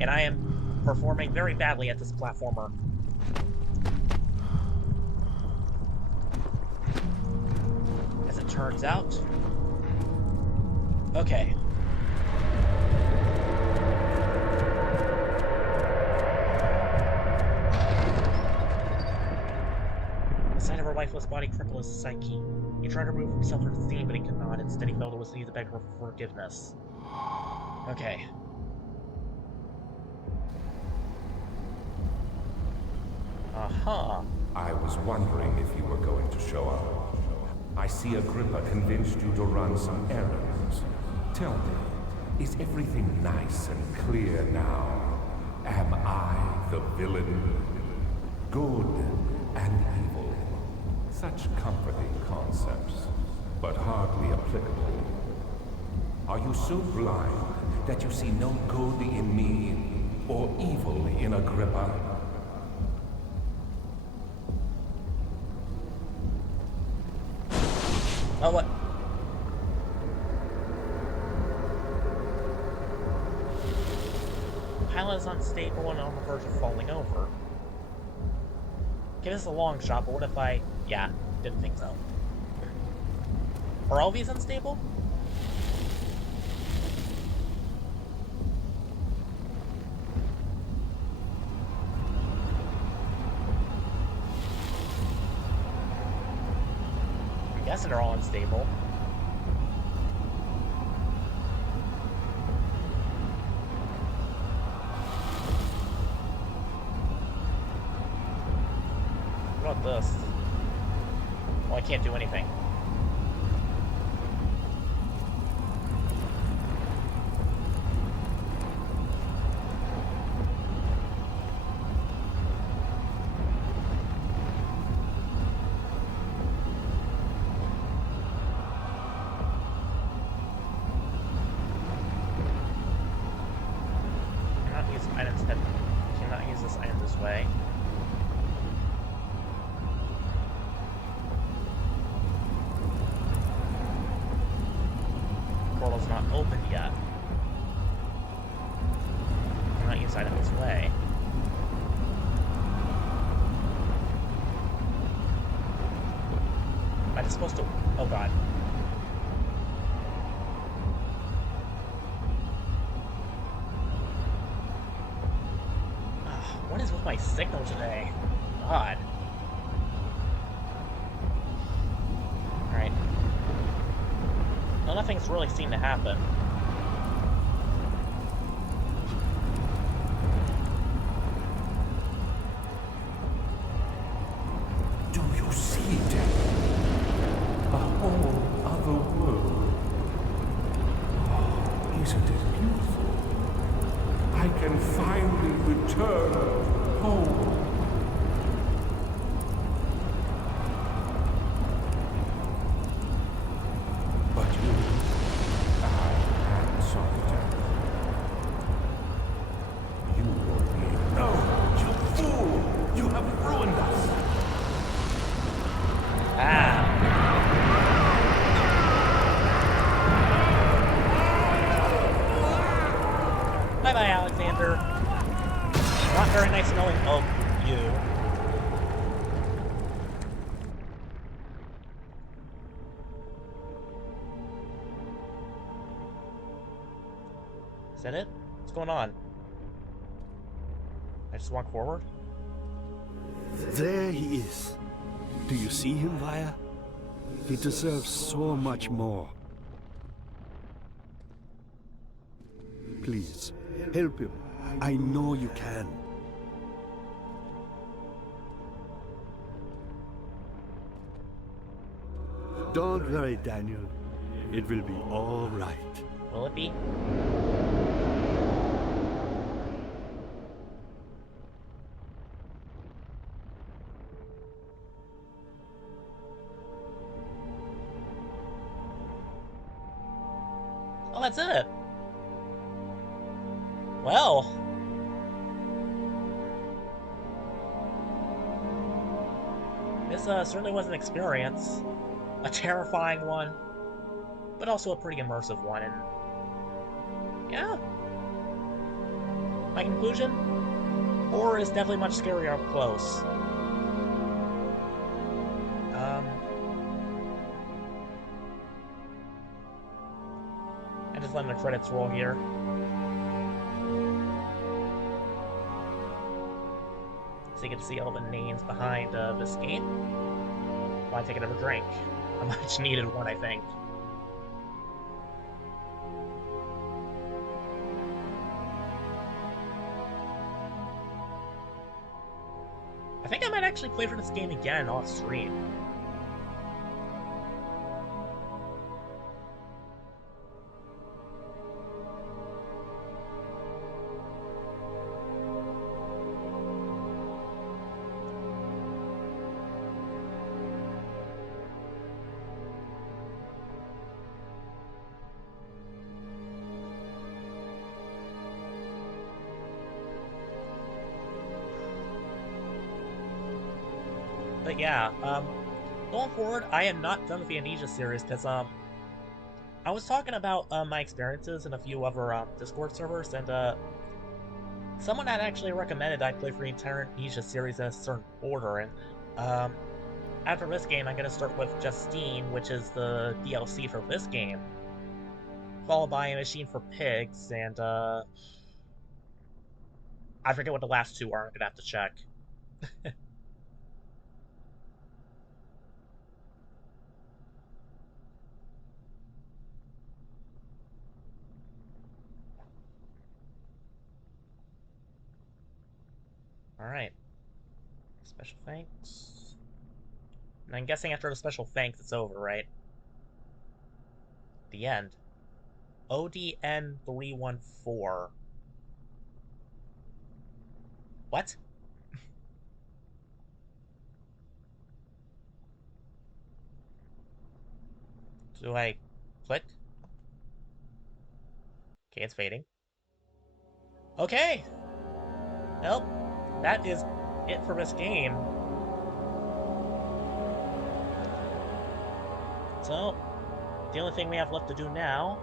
And I am performing very badly at this platformer. As it turns out. Okay. The sight of her lifeless body crippled his psyche. He tried to remove himself from the scene, but he could not. Instead, he felt it was need to beg her for forgiveness. Okay. Aha. I was wondering if you were going to show up. I see Agrippa convinced you to run some errands. Tell me, is everything nice and clear now? Am I the villain? Good and evil. Such comforting concepts, but hardly applicable. Are you so blind that you see no good in me or evil in Agrippa? Oh, what? Pilot is unstable and on the verge of falling over. Okay, this is a long shot, but what if I... Yeah, didn't think so. Are all of these unstable? I'm guessing they're all unstable. What about this? Well, I can't do anything. Cannot use items that cannot use this item this way. Portal's not open yet. it's supposed to... Oh god. What is with my signal today? God. Alright. Well, nothing's really seemed to happen. Do you see it? A whole other world. Oh, isn't it beautiful? I can finally return home. But you are and solitary. You won't leave. No, you fool! You have ruined us. Ah. Bye-bye, Alexander. Not very nice knowing of you. Is that it? What's going on? I just walk forward? There he is. Do you see him, Vaya? He deserves so much more. Please, help him. I know you can. Don't worry, Daniel. It will be all right. Will it be? Oh, that's it. Well. This certainly was an experience. A terrifying one, but also a pretty immersive one, and yeah. My conclusion? Horror is definitely much scarier up close. And just letting the credits roll here. So you can see all the names behind this game. While I take another drink. A much needed one, I think. I think I might actually play for this game again off stream. But yeah, going forward, I am not done with the Amnesia series, because, I was talking about, my experiences in a few other, Discord servers, and, someone had actually recommended I play for the entire Amnesia series in a certain order, and, after this game, I'm gonna start with Justine, which is the DLC for this game, followed by A Machine for Pigs, and, I forget what the last two are, I'm gonna have to check. Alright. Special thanks. And I'm guessing after the special thanks, it's over, right? The end. ODN 314. What? Do I click? Okay, it's fading. Okay! Well, that is it for this game. So, the only thing we have left to do now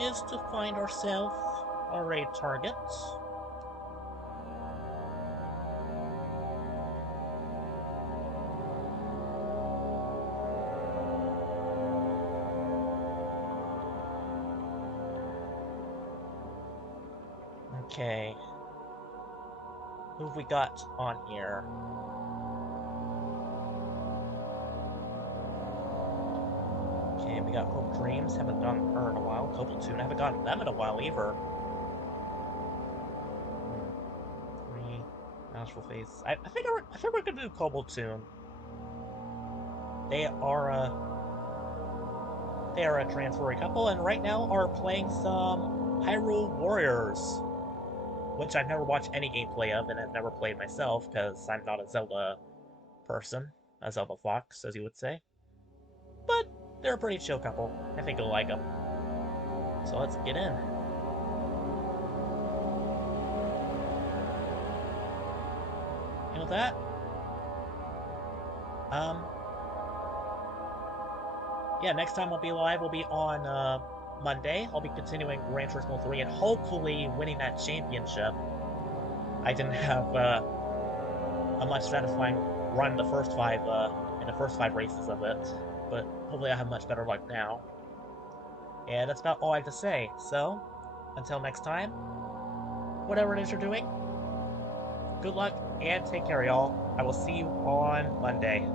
is to find ourselves a raid target. Okay. Who have we got on here? Okay, we got Hope Dreams. Haven't gotten her in a while. Cobalt Tune. Haven't gotten them in a while either. Three. Astral Face. I think we're gonna do Cobalt Tune. They are a transferring couple, and right now are playing some Hyrule Warriors, which I've never watched any gameplay of, and I've never played myself because I'm not a Zelda person, a Zelda fox, as you would say. But they're a pretty chill couple. I think you'll like them. So let's get in. And with that, yeah, next time I'll be live will be on Monday. I'll be continuing Gran Turismo 3 and hopefully winning that championship. I didn't have a much satisfying run in the first five races of it, but hopefully I have much better luck now. And that's about all I have to say. So, until next time, whatever it is you're doing, good luck and take care, y'all. I will see you on Monday.